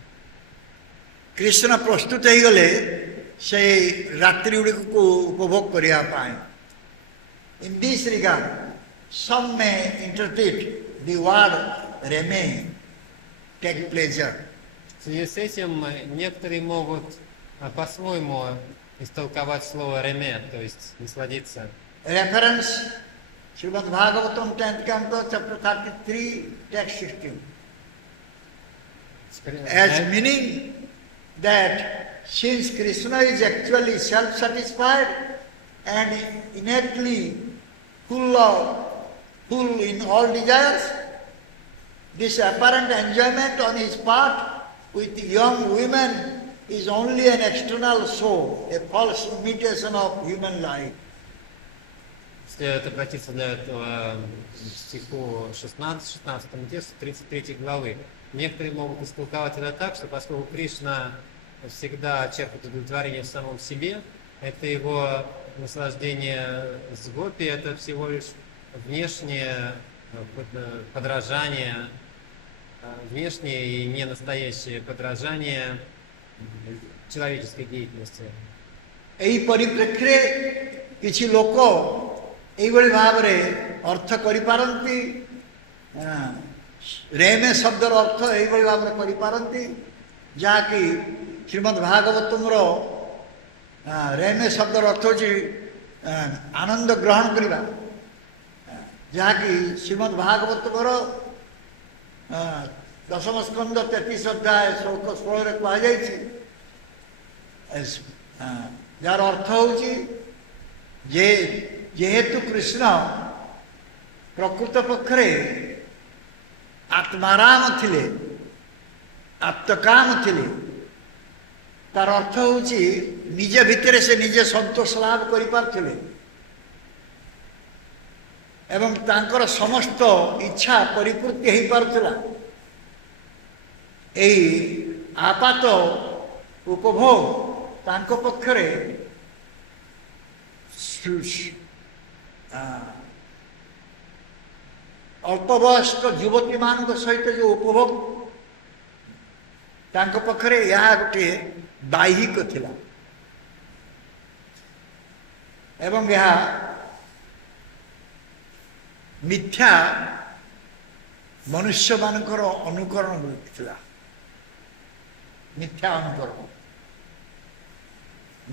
Krishna ପ୍ରସ୍ତୁତ ହେଇଗଲେ ସେଇ ରାତ୍ରି ଗୁଡ଼ିକୁ ଉପଭୋଗ କରିବା ପାଇଁ। In this regard, some may interpret the word reme, take pleasure. В связи с этим некоторые могут по-своему истолковать слово реме, то есть насладиться. Reference Srimad Bhagavatam 10th Canto, chapter 33, text 16. As meaning that since Krishna is actually self-satisfied and innately full in all desires, this apparent enjoyment on his part with young women is only an external show, a false imitation of human life. Если обратиться для этого стиху 16 тексту 33 главы, некоторые могут истолковать это так, что поскольку Кришна всегда черпает удовлетворение в самом себе, это его наслаждение с гопи, это всего лишь внешнее подражание, внешнее и не настоящее подражание человеческой деятельности. এই পরিপ্রেক্ষিতে কিছু লোক এইভাবে ভাবে অর্থ করিপারନ୍ତି, ରେମେ ଶବ୍ଦର ଅର୍ଥ এইভাবে ଭାବରେ କରିପାରନ୍ତି, ଯାହାକି ଶ୍ରୀମଦ୍ ଭାଗବତମର ରେମେ ଶବ୍ଦର ଅର୍ଥ ହେଉଛି ଆନନ୍ଦ ଗ୍ରହଣ କରିବା, ଯାହାକି ଶ୍ରୀମଦ୍ ଭାଗବତମର ଦଶମ ସ୍କନ୍ଧ 33 ଅଧ୍ୟାୟ ଶ୍ଲୋକ 16ରେ କୁହାଯାଇଛି। ଯାହାର ଅର୍ଥ ହେଉଛି ଯେ ଯେହେତୁ କୃଷ୍ଣ ପ୍ରକୃତ ପକ୍ଷରେ ଆତ୍ମାରାମ ଥିଲେ, ଆତ୍ମକାମ ଥିଲେ, ତାର ଅର୍ଥ ହେଉଛି ନିଜ ଭିତରେ ସେ ନିଜେ ସନ୍ତୋଷ ଲାଭ କରିପାରୁଥିଲେ ଏବଂ ତାଙ୍କର ସମସ୍ତ ଇଚ୍ଛା ପରିପୂର୍ତ୍ତି ହେଇପାରୁଥିଲା। ଏହି ଆପାତ ଉପଭୋଗ ତାଙ୍କ ପକ୍ଷରେ ଅଳ୍ପ ବୟସ୍କ ଯୁବତୀମାନଙ୍କ ସହିତ ଯେଉଁ ଉପଭୋଗ ତାଙ୍କ ପାଖରେ ଏହା ଗୋଟିଏ ବାହ୍ୟିକ ଥିଲା ଏବଂ ଏହା ମିଥ୍ୟା ମନୁଷ୍ୟମାନଙ୍କର ଅନୁକରଣ ଥିଲା, ମିଥ୍ୟା ଅନୁକରଣ,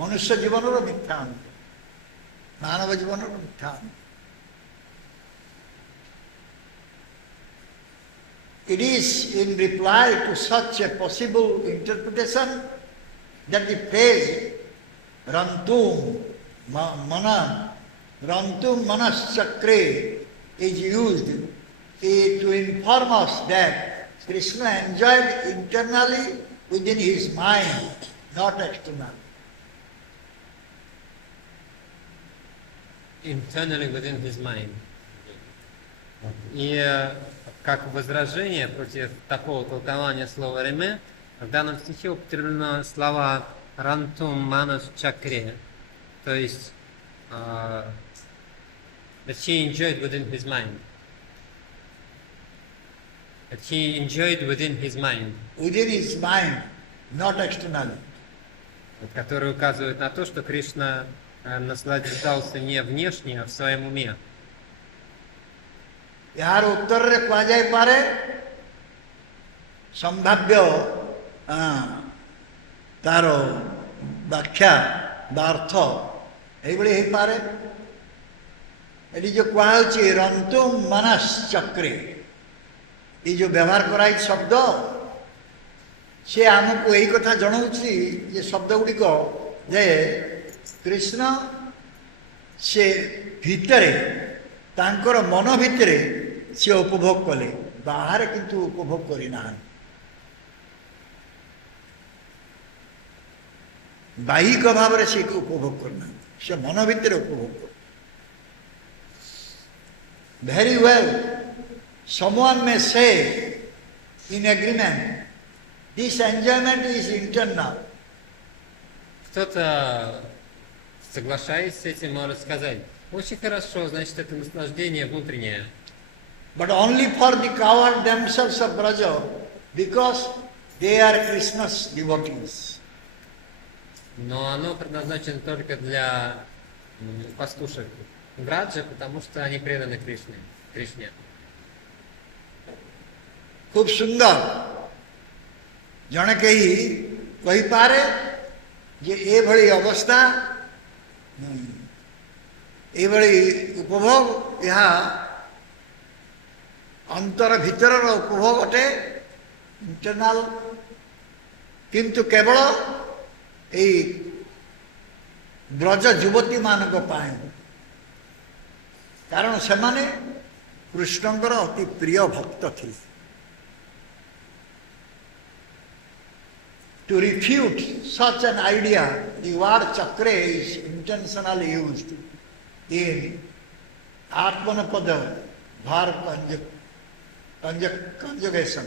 ମନୁଷ୍ୟ ଜୀବନର ମିଥ୍ୟା ଅନୁକରଣ, ମାନବ ଜୀବନର ମିଥ୍ୟା ଅନୁକରଣ। It is in reply to such a possible interpretation that the phrase Rantum Manas Chakre is used to inform us that Krishna enjoyed internally within his mind, not externally. Internally within his mind. И как возражение против такого толкования слова «реме», в данном стихе употреблено слова «рантум манас чакре», то есть that he enjoyed within his mind. That he enjoyed within his mind. Within his mind, not externally. Который указывает на то, что Кришна наслаждался не внешне, а в своем уме. यार उत्तर रे कुआ जाय पारे संभाव्य तार व्याख्या अर्थ एभली हो पारे। ये जो कहुच्छे रंतुम मनस चक्रे, ये जो व्यवहार कराई शब्द से आमको यही कथा जनाऊँगी ये शब्द गुड़िक जे कृष्ण से भितरे तांकर मन भितरे से उपभोग कले, बाहर किंतु उपभोग करना, बाह्यिक भाव से उपभोग करना, से मन भितर उपभोग कर। Very well, someone may say in agreement, this enjoyment is internal. Кто-то, соглашаясь с этим, может сказать: очень хорошо, значит, это наслаждение внутреннее. But only for the coward themselves of Braja, because they are Krishna's devotees. Но оно предназначено только для пастушек Браджа, потому что они преданы Кришне. खूब सुंदर जने कही कही पारे जे ए भली अवस्था ए भली उपभोग यह अंतर भीतर उपभोग अटे, इंटरनल किंतु केवल एई ब्रज युवती मानक पाए कारण से माने कृष्णंकर अति प्रिय भक्त थे To refute such an idea, the word chakra is intentionally used in Atmanapada Bhar conjugation.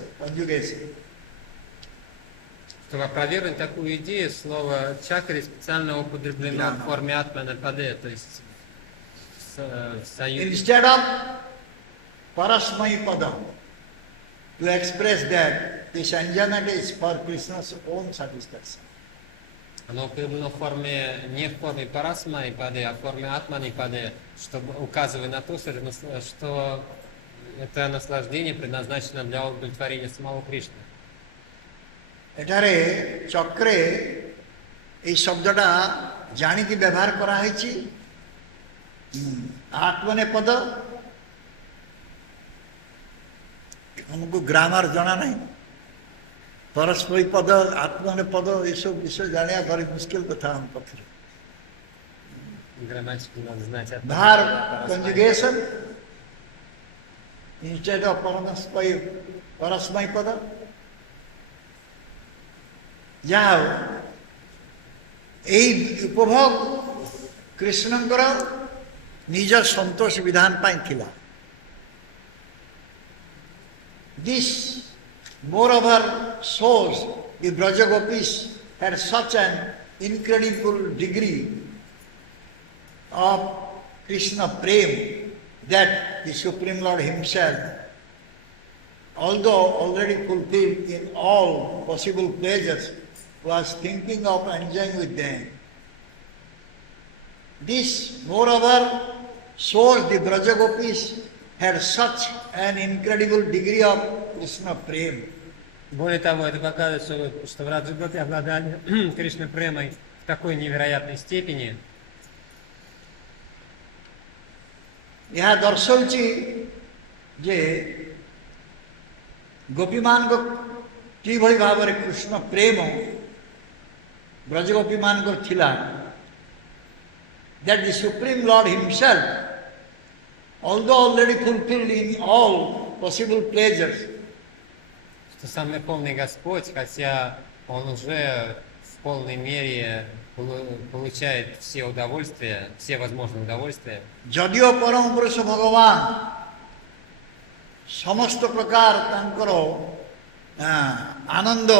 Чтобы опровергнуть такую идею, слово чакра специально употреблено в форме атмана паде, то есть в союзе. Instead of parasmai pada, to express that this enjoyment is for Krishna's own satisfaction. Оно употреблено в форме, не в форме парасмай паде, а в форме атмани паде, чтобы указывать на то, что это наслаждение предназначено для удовлетворения самого Кришны. ଏଠାରେ ଚକ୍ରେ ଏଇ ଶବ୍ଦଟା ଜାଣିକି ବ୍ୟବହାର କରାହେଇଛି ଆତ୍ମନେ ପଦ ଆମକୁ ଗ୍ରାମାର ଜଣା ନାହିଁ परस्परी पद आत्मने पद ये सब विषय जाने भारी मुश्किल कथा हम पत्थर भार कंजुगेशन इंस्टेड ऑफ परस्मय पद जाओ यही उपभोग कृष्णंकर निज संतोष विधान पाई थिला this moreover shows the Braja Gopis had such an incredible degree of Krishna prem that the Supreme Lord himself, although already fulfilled in all possible pleasures, was thinking of enjoying with them. This moreover shows the Braja Gopis had such an incredible degree of Krishna prem. Более того, это показывает, что Враджагопи обладали Кришна премой в такой невероятной степени. यह दर्शाउची जे गोपीमान को किभଳି भाବରେ कृष्ण प्रेम ब्रजगोपी मान को थिला that the Supreme Lord himself, although already fulfilled in all possible pleasures, что сам Верховный Господь, хотя Он уже в полной мере получает все удовольствия, все возможные удовольствия. जदियो परम पुरुष भगवान समस्त प्रकार तांकर आनंद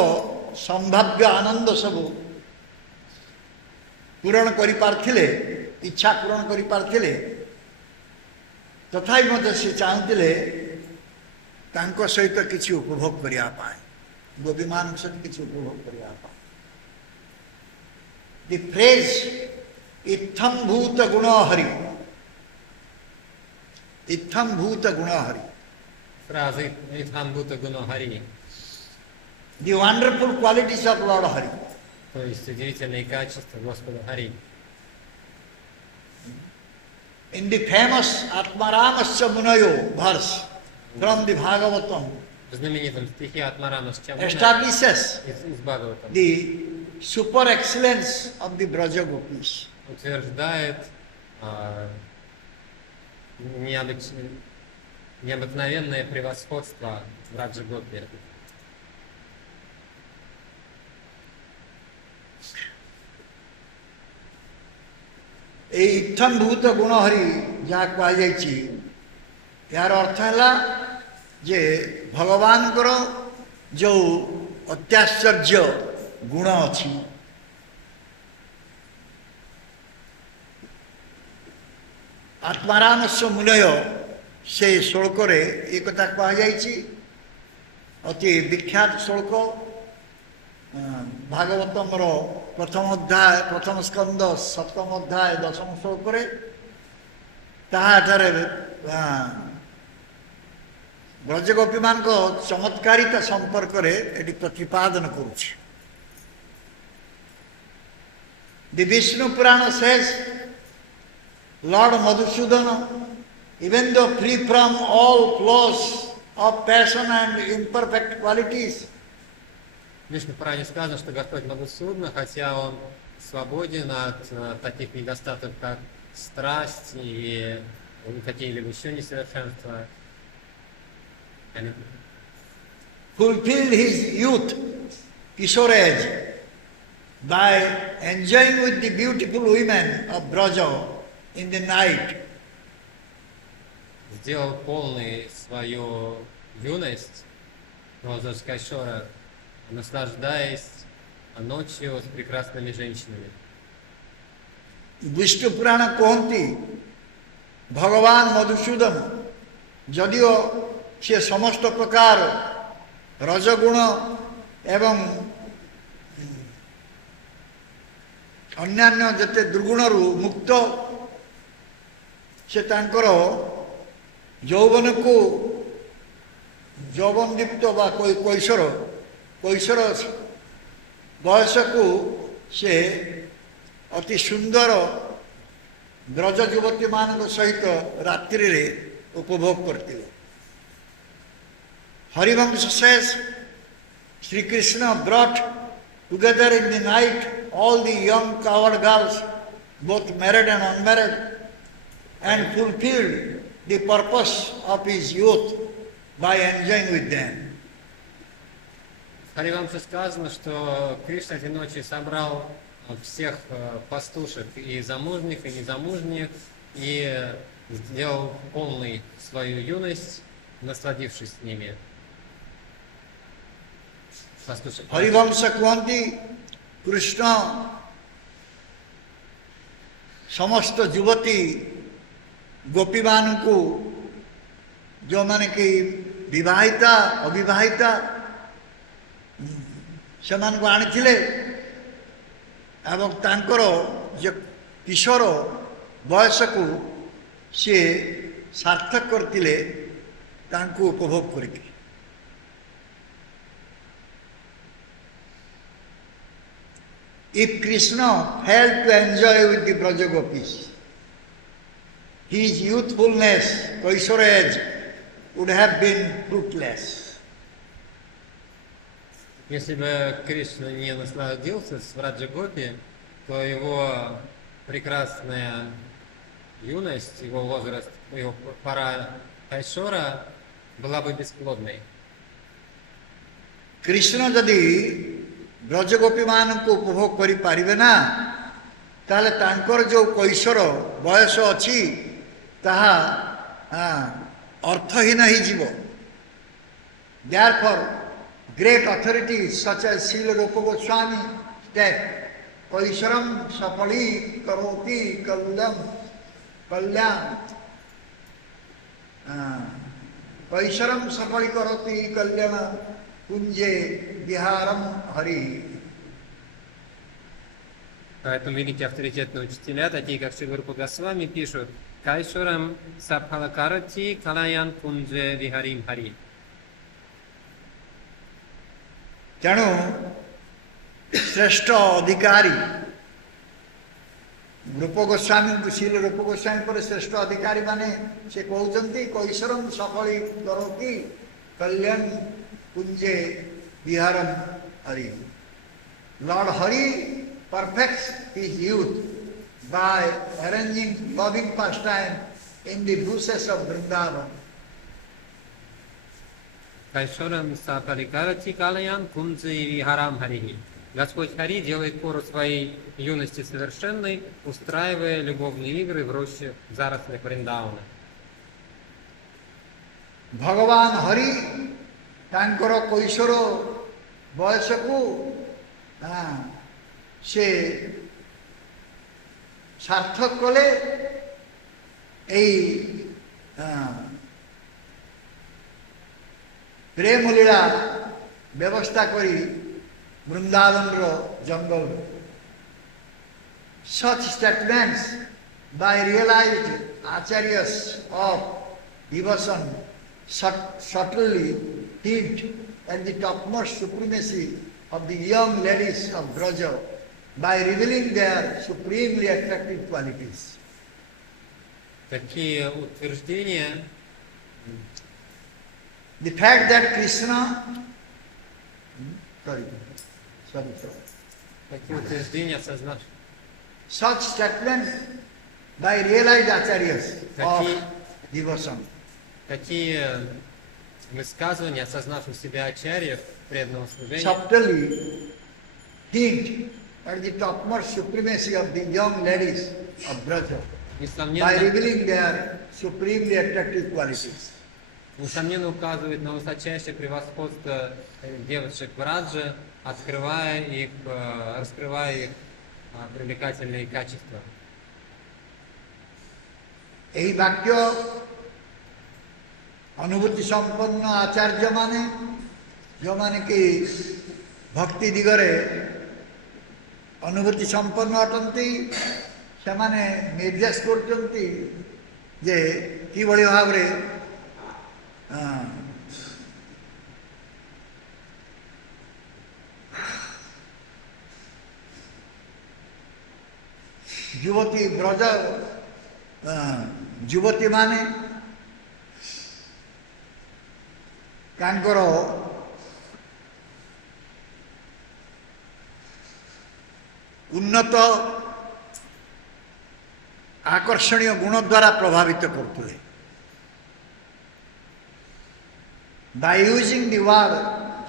संभाव्य आनंद सब पूरण करि पारथिले इच्छा पूरण करि पारथिले तथापि मते से चाहूतिले तांको सहित किछि उपभोग करिया पाए गोपीमान सहित किछि उपभोग करिया पाए The phrase Itham Bhuta Guna Hari. Itham Bhuta Guna Hari. Фраза Itham Bhuta Guna Hari. The wonderful qualities of Lord Hari. То есть удивительные качества Господа Хари. In the famous Atmaramasya Munayo verse from the Bhagavatam, В знаменитом стихе Атмарамасya Муна establishes из Бхагаватам the super excellence of the Braja Gopis. утверждает необыкновенное превосходство Враджагопи. এই ইত্থম্ভূত গুণহরি ଯାହା କୁହାଯାଇଛି ଏହାର ଅର୍ଥ ହେଲା ଯେ ଭଗବାନଙ୍କର ଯେଉଁ ଅତ୍ୟାଶ୍ଚର୍ଯ୍ୟ ଗୁଣ ଅଛି ଆତ୍ମାରାମସ୍ୟ ମୂଳୟ ସେ ଶ୍ଳୋକରେ ଏ କଥା କୁହାଯାଇଛି ଅତି ବିଖ୍ୟାତ ଶ୍ଳୋକ ଭାଗବତମର प्रथम अध्याय प्रथम स्कंद सप्तम अध्याय दशम श्लोक ब्रजगोपी मान चमत्कारिता संपर्क में प्रतिपादन करुच्ची The Vishnu Purana says Lord Madhusudan, even though free from all flaws of passion and imperfect qualities, Вишну Пуране сказано, что Господь Мадхусудна, хотя Он свободен от таких недостатков, как страсть и какие-либо еще несовершенства, fulfilled his youth, Kishore age, by enjoying with the beautiful women of Braja in the night. сделал полной свою юность, возраст Кайшора, наслаждаясь ночью с прекрасными женщинами. Vishnu Purana kuhanti, Bhagavan Madhusudan, jadio se samasto prakar rajaguna ଏବଂ ଅନ୍ୟାନ୍ୟ ଯେତେ ଦୁର୍ଗୁଣରୁ ମୁକ୍ତ ସେ ତାଙ୍କର ଯୌବନକୁ ଯୌବନଦୀପ୍ତ ବା କୈଶୋର ବୟସକୁ ସେ ଅତି ସୁନ୍ଦର ବ୍ରଜ ଯୁବତୀମାନଙ୍କ ସହିତ ରାତ୍ରିରେ ଉପଭୋଗ କରିଥିଲେ। Harivansh says Sri Krishna brought together in the night all the young coward girls, both married and unmarried, and fulfilled the purpose of his youth by enjoying with them. В Харивамсе сказано, что Кришна этой ночью собрал всех пастушек, и замужних, и незамужних, и сделал полной свою юность, насладившись с ними. Harivamsa kuhanti Krishna ସମସ୍ତ ଯୁବତୀ ଗୋପୀମାନଙ୍କୁ ଯେଉଁମାନେ କି ବିବାହିତା ଅବିବାହିତା ସେମାନଙ୍କୁ ଆଣିଥିଲେ ଏବଂ ତାଙ୍କର ଯେ କିଶୋର ବୟସକୁ ସିଏ ସାର୍ଥକ କରିଥିଲେ ତାଙ୍କୁ ଉପଭୋଗ କରିକି। If Krishna failed to enjoy with the Braja Gopis, his youthfulness, Kaishora age, would have been fruitless. Если бы Кришна не насладился с Враджа Гопи, то его прекрасная юность, его возраст, его пора Кайшора была бы бесплодной. Krishna ଯଦି ବ୍ରଜଗୋପୀମାନଙ୍କୁ ଉପଭୋଗ କରିପାରିବେ ନା ତାହେଲେ ତାଙ୍କର ଯେଉଁ କୈଶୋର ବୟସ ଅଛି ତାହା ଅର୍ଥହୀନ ହେଇଯିବ। Therefore, great authorities such as Srila Rupa Goswami state, Kaisaram sapali karoti kalyan. Kaisaram sapali karoti kalyana kunje viharam hari. Поэтому великие авторитетные учителя, такие как Шрила Рупа Госвами, пишут «Кайшорам сабхалакарати калаян кунже вихарим хари». ତେଣୁ ଶ୍ରେଷ୍ଠ ଅଧିକାରୀ ରୂପ ଗୋସ୍ୱାମୀଙ୍କୁ ଶ୍ରୀଲ ରୂପ ଗୋସ୍ୱାମୀ ପରେ ଶ୍ରେଷ୍ଠ ଅଧିକାରୀମାନେ ସେ କହୁଛନ୍ତି କୈଶୋରମ୍ ସଫଳି କରତି କଲ୍ୟାଣ କୁଞ୍ଜେ ବିହାରମ୍ Hari. Lord Hari perfects his youth by arranging loving pastime in the bushes of Vrindavan. Кайшорам сапаликарати калаян кунджи вихарам харихи. Господь Хари делает пору своей юности совершенной, устраивая любовные игры в роще зарослях Вриндауна. Bhagavan Hari ତାଙ୍କର କୈଶୋର ବୟସକୁ ସେ ସାର୍ଥକ କଲେ ଏଇ ପ୍ରେମ ଲୀଳା ବ୍ୟବସ୍ଥା କରି ବୃନ୍ଦାବନର ଜଙ୍ଗଲ। Such statements by realized acharyas of devotion subtly hint at the topmost supremacy of the young ladies of Braja by revealing their supremely attractive qualities. Такие утверждения, The fact that Krishna Sorry. Такие утверждения сознав... Such statements by realized acharyas of Какие- devotion Такие высказывания, осознавших себя ачарьев, преданного служения, subtly hint at the topmost supremacy of the young ladies of Braja by несомненно, revealing their supremely attractive qualities. несомненно указывает на высочайшее превосходство девушек Браджа, раскрывая их привлекательные качества. এই বাক্য ଅନୁଭୂତି ସମ୍ପନ୍ନ ଆଚାର୍ଯ୍ୟମାନେ ଯେଉଁମାନେ କି ଭକ୍ତି ଦିଗରେ ଅନୁଭୂତି ସମ୍ପନ୍ନ ଅଟନ୍ତି ସେମାନେ ନିର୍ଦ୍ଦେଶ କରୁଛନ୍ତି ଯେ କିଭଳି ଭାବରେ ଯୁବତୀ ବ୍ରଜ ଯୁବତୀମାନେ ତାଙ୍କର ଉନ୍ନତ ଆକର୍ଷଣୀୟ ଗୁଣ ଦ୍ୱାରା ପ୍ରଭାବିତ କରୁଥିଲେ। By using the word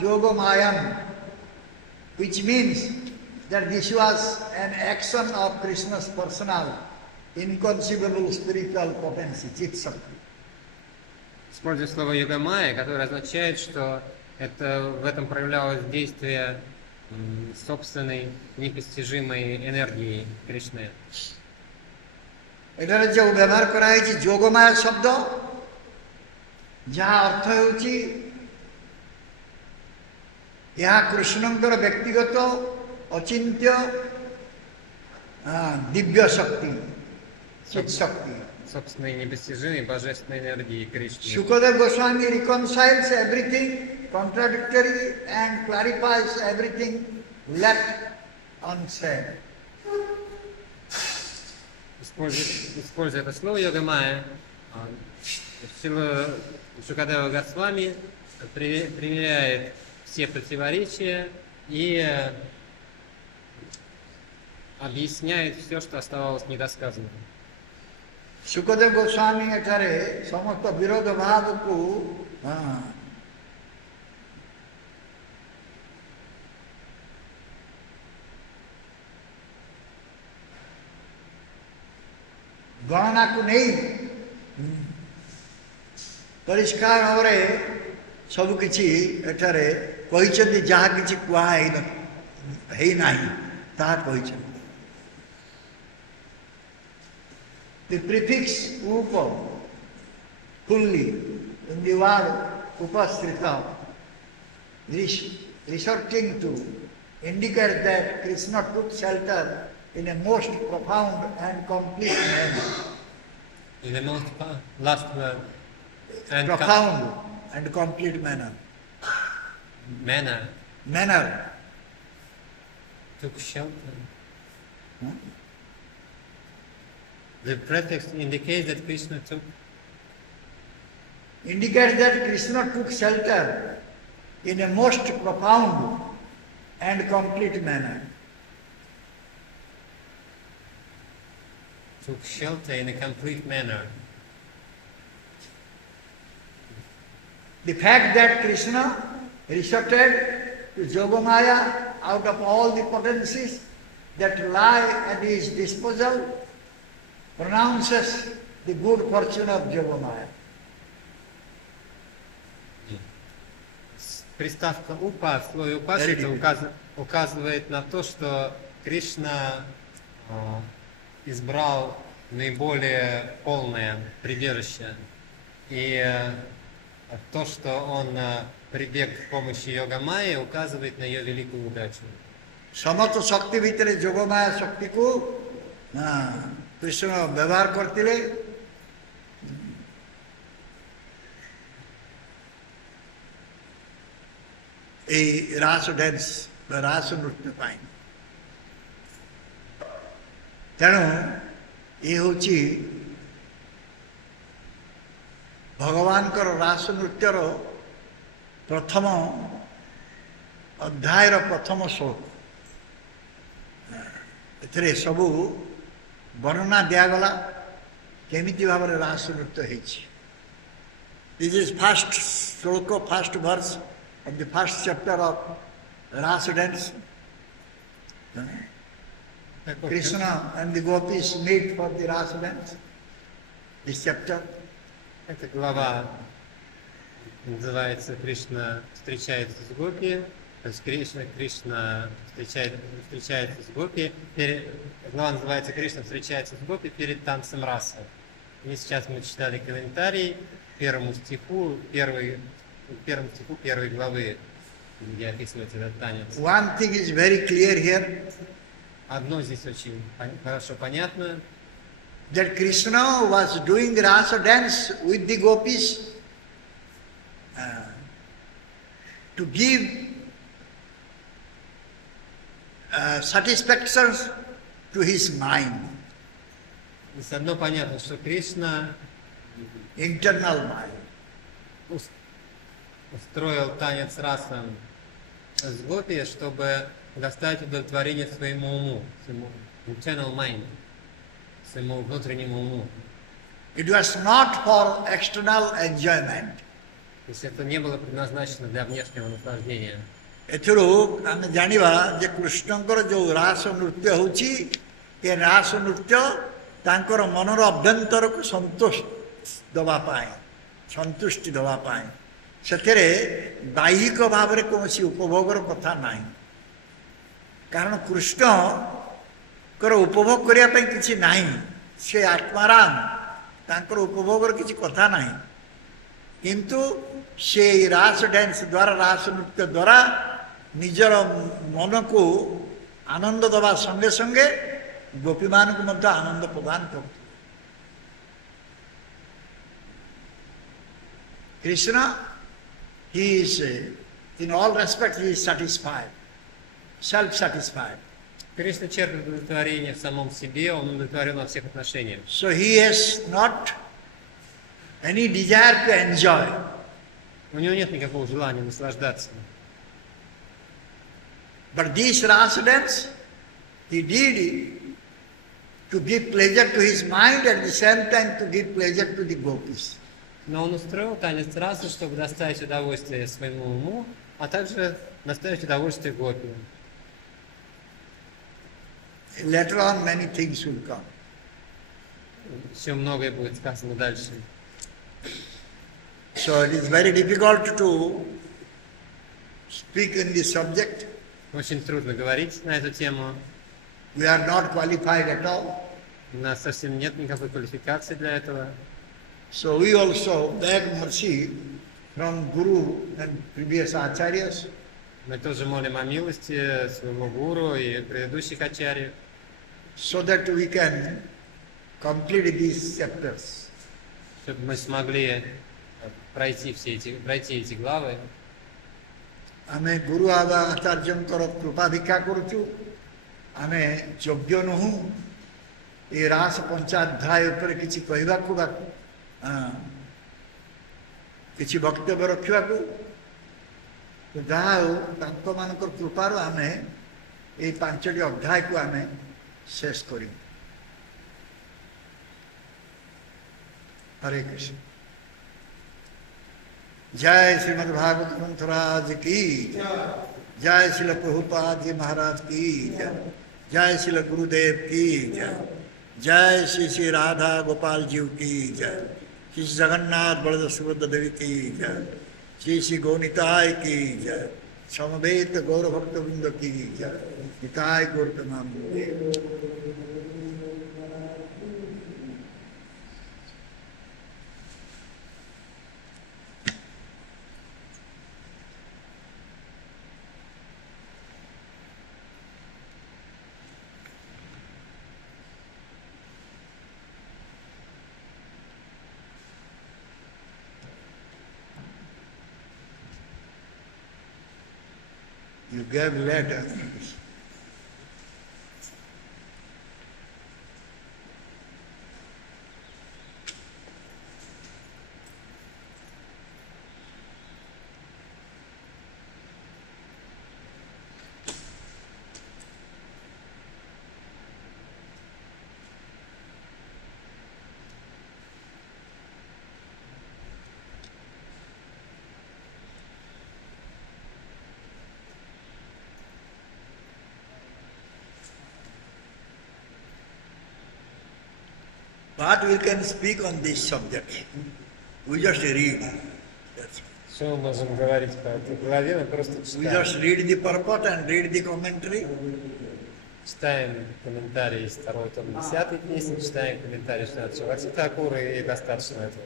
Yogamayam, which means that this was an action of Krishna's personal, inconceivable spiritual potency, Chit Shakti. Используя слово йогамая, которое означает, что в этом проявлялось действие собственной непостижимой энергии Кришны. ଏଠାରେ ଯେଉଁ ବ୍ୟବହାର କରାଯାଇଛି ଯୋଗମାୟା ଶବ୍ଦ ଯାହା ଅର୍ଥ ହେଉଛି ଏହା କୃଷ୍ଣଙ୍କର ବ୍ୟକ୍ତିଗତ ଅଚିନ୍ତ୍ୟ ଦିବ୍ୟ ଶକ୍ତି ଚିତ୍ ଶକ୍ତି। Собственной непостижимой божественной энергии Кришны. Shukadev Goswami reconciles everything contradictory and clarifies everything left unsaid. Используя это слово йогамая, Шукадева Госвами примеряет все противоречия и объясняет все, что оставалось недосказанным. Sukhdev Goswami ଏଠାରେ ସମସ୍ତ ବିରୋଧ ଭାବକୁ ଗଣନାକୁ ନେଇ ପରିଷ୍କାର ଭାବରେ ସବୁକିଛି ଏଠାରେ କହିଛନ୍ତି, ଯାହା କିଛି କୁହା ହେଇନାହିଁ ତାହା କହିଛନ୍ତି। The prefix upa, fully, in the word upasrita, resorting to indicate that Krishna took shelter in a most profound and complete manner. In the most last word. And Profound and complete manner. Manner. Took shelter. The pretext indicates that Krishna took shelter in a most profound and complete manner. Took shelter in a complete manner. The fact that Krishna resorted to Yogamaya out of all the potencies that lie at his disposal pronounces the good fortune of Yogamaya. Приставка «упа» в слове «упасрита» указывает на то, что Кришна избрал наиболее полное прибежище. И то, что он прибег к помощи йога-майи, указывает на ее великую удачу. ସମସ୍ତ ଶକ୍ତି ଭିତରେ ଯୋଗମାୟା ଶକ୍ତିକୁ କୃଷ୍ଣ ବ୍ୟବହାର କରିଥିଲେ। এই ରାସ dance ବା ରାସ ନୃତ୍ୟ ପାଇଁ। ତେଣୁ ଇଏ ହେଉଛି ଭଗବାନଙ୍କର ରାସ ନୃତ୍ୟର ପ୍ରଥମ ଅଧ୍ୟାୟର ପ୍ରଥମ ଶ୍ଲୋକ ଏଥିରେ ସବୁ ବର୍ଣ୍ଣନା ଦିଆଗଲା କେମିତି ଭାବରେ ରାସ ନୃତ୍ୟ ହେଇଛି। This is first shloka, first verse of the first chapter of Rasa dance. Krishna and the gopis meet for the Rasa dance. This chapter. Эта глава называется «Кришна встречается с гопи». То есть Кришна встречается с гопи. Глава называется «Кришна встречается с гопи перед танцем раса». И сейчас мы читали комментарий к первому стиху первой главы, где описывается этот танец. One thing is very clear here. Одно здесь очень хорошо понятно. That Krishna was doing Rasa dance with the gopis to give satisfaction to his mind, Здесь одно понятно, что Кришна internal mind. устроил танец расом с гопи, чтобы доставить удовлетворение своему уму, своему internal mind, своему внутреннему уму. It was not for external enjoyment. То есть это не было предназначено для внешнего наслаждения. ଏଥିରୁ ଆମେ ଜାଣିବା ଯେ କୃଷ୍ଣଙ୍କର ଯେଉଁ ରାସ ନୃତ୍ୟ ହେଉଛି ଏ ରାସ ନୃତ୍ୟ ତାଙ୍କର ମନର ଅଭ୍ୟନ୍ତରକୁ ସନ୍ତୁଷ୍ଟି ଦେବା ପାଇଁ ସେଥିରେ ବାହ୍ୟିକ ଭାବରେ କୌଣସି ଉପଭୋଗର କଥା ନାହିଁ। କାରଣ କୃଷ୍ଣଙ୍କର ଉପଭୋଗ କରିବା ପାଇଁ କିଛି ନାହିଁ, ସେ ଆତ୍ମାରାମ, ତାଙ୍କର ଉପଭୋଗର କିଛି କଥା ନାହିଁ। କିନ୍ତୁ ସେ ରାସ ଡ୍ୟାନ୍ସ ଦ୍ୱାରା ରାସ ନୃତ୍ୟ ଦ୍ୱାରା ନିଜର ମନକୁ ଆନନ୍ଦ ଦେବା ସଙ୍ଗେ ସଙ୍ଗେ ଗୋପୀମାନଙ୍କୁ ମଧ୍ୟ ଆନନ୍ଦ ପ୍ରଦାନ କରୁଥିଲେ। Krishna, he is in all respects he is satisfied, self-satisfied. Кришна черпает удовлетворение в самом себе, он удовлетворен во всех отношениях. So he has not any desire to enjoy. У него нет никакого желания наслаждаться. But this Rasa dance, he did it to give pleasure to his mind at the same time to give pleasure to the gopis. Но он устроил танец расы, чтобы доставить удовольствие своему уму, а также доставить удовольствие гопи. Later on many things will come. Еще многое будет сказано дальше. So it is very difficult to speak in this subject. Очень трудно говорить на эту тему. We are not qualified at all. У нас совсем нет никакой квалификации для этого. So we also beg mercy from Guru and previous acharyas. Мы тоже молим о милости своего гуру и предыдущих ачарьев, so that we can complete these chapters. чтобы мы смогли пройти эти главы. ଆମେ ଗୁରୁ ଆଚାର୍ଯ୍ୟଙ୍କର କୃପା ଭିକ୍ଷା କରୁଛୁ। ଆମେ ଯୋଗ୍ୟ ନୁହଁ ଏ ରାସ ପଞ୍ଚାଧ୍ୟାୟ ଉପରେ କିଛି କହିବାକୁ ବା କିଛି ବକ୍ତବ୍ୟ ରଖିବାକୁ। ଯାହା ହେଉ ତାଙ୍କମାନଙ୍କର କୃପାରୁ ଆମେ ଏଇ 5ଟି ଅଧ୍ୟାୟକୁ ଆମେ ଶେଷ କରିବୁ। ହରେ କୃଷ୍ଣ। जय श्रीमद् भागवत ग्रंथराज की जय श्रील प्रभुपाद जी महाराज की जय श्रील गुरुदेव की जय श्री श्री राधा गोपाल जी की जय श्री जगन्नाथ बलदेव सुभद्रा देवी की जय श्री श्री गौनिताय की जय समवेत गौर भक्त वृंद की जय निताय गौर तमाम। You gave letter. what we can speak on this subject? We just read. That's all. Что мы можем говорить по этой главе? Мы просто We читаем. just read the purport and read the commentary. Читаем комментарии из второй том 10 песни, читаем комментарии Шри Такуры, и достаточно этого.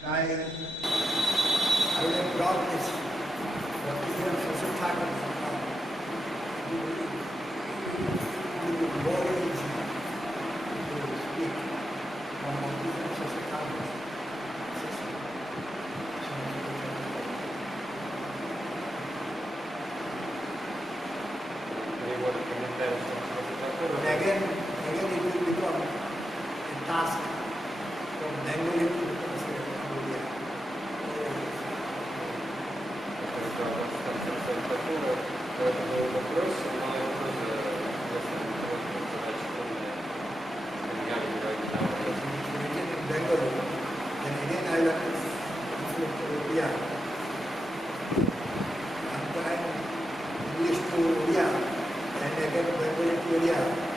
I have brought this represents also Thakur volumes to speak on represents also Thakur. Перевод комментариев Шри Такуры. But again it will become a task from Bengali to translate to India. Поэтому вопрос, но его тоже я бы говорил, Bengali, then again I will translate to India. One time English to India, and again Bengali to India.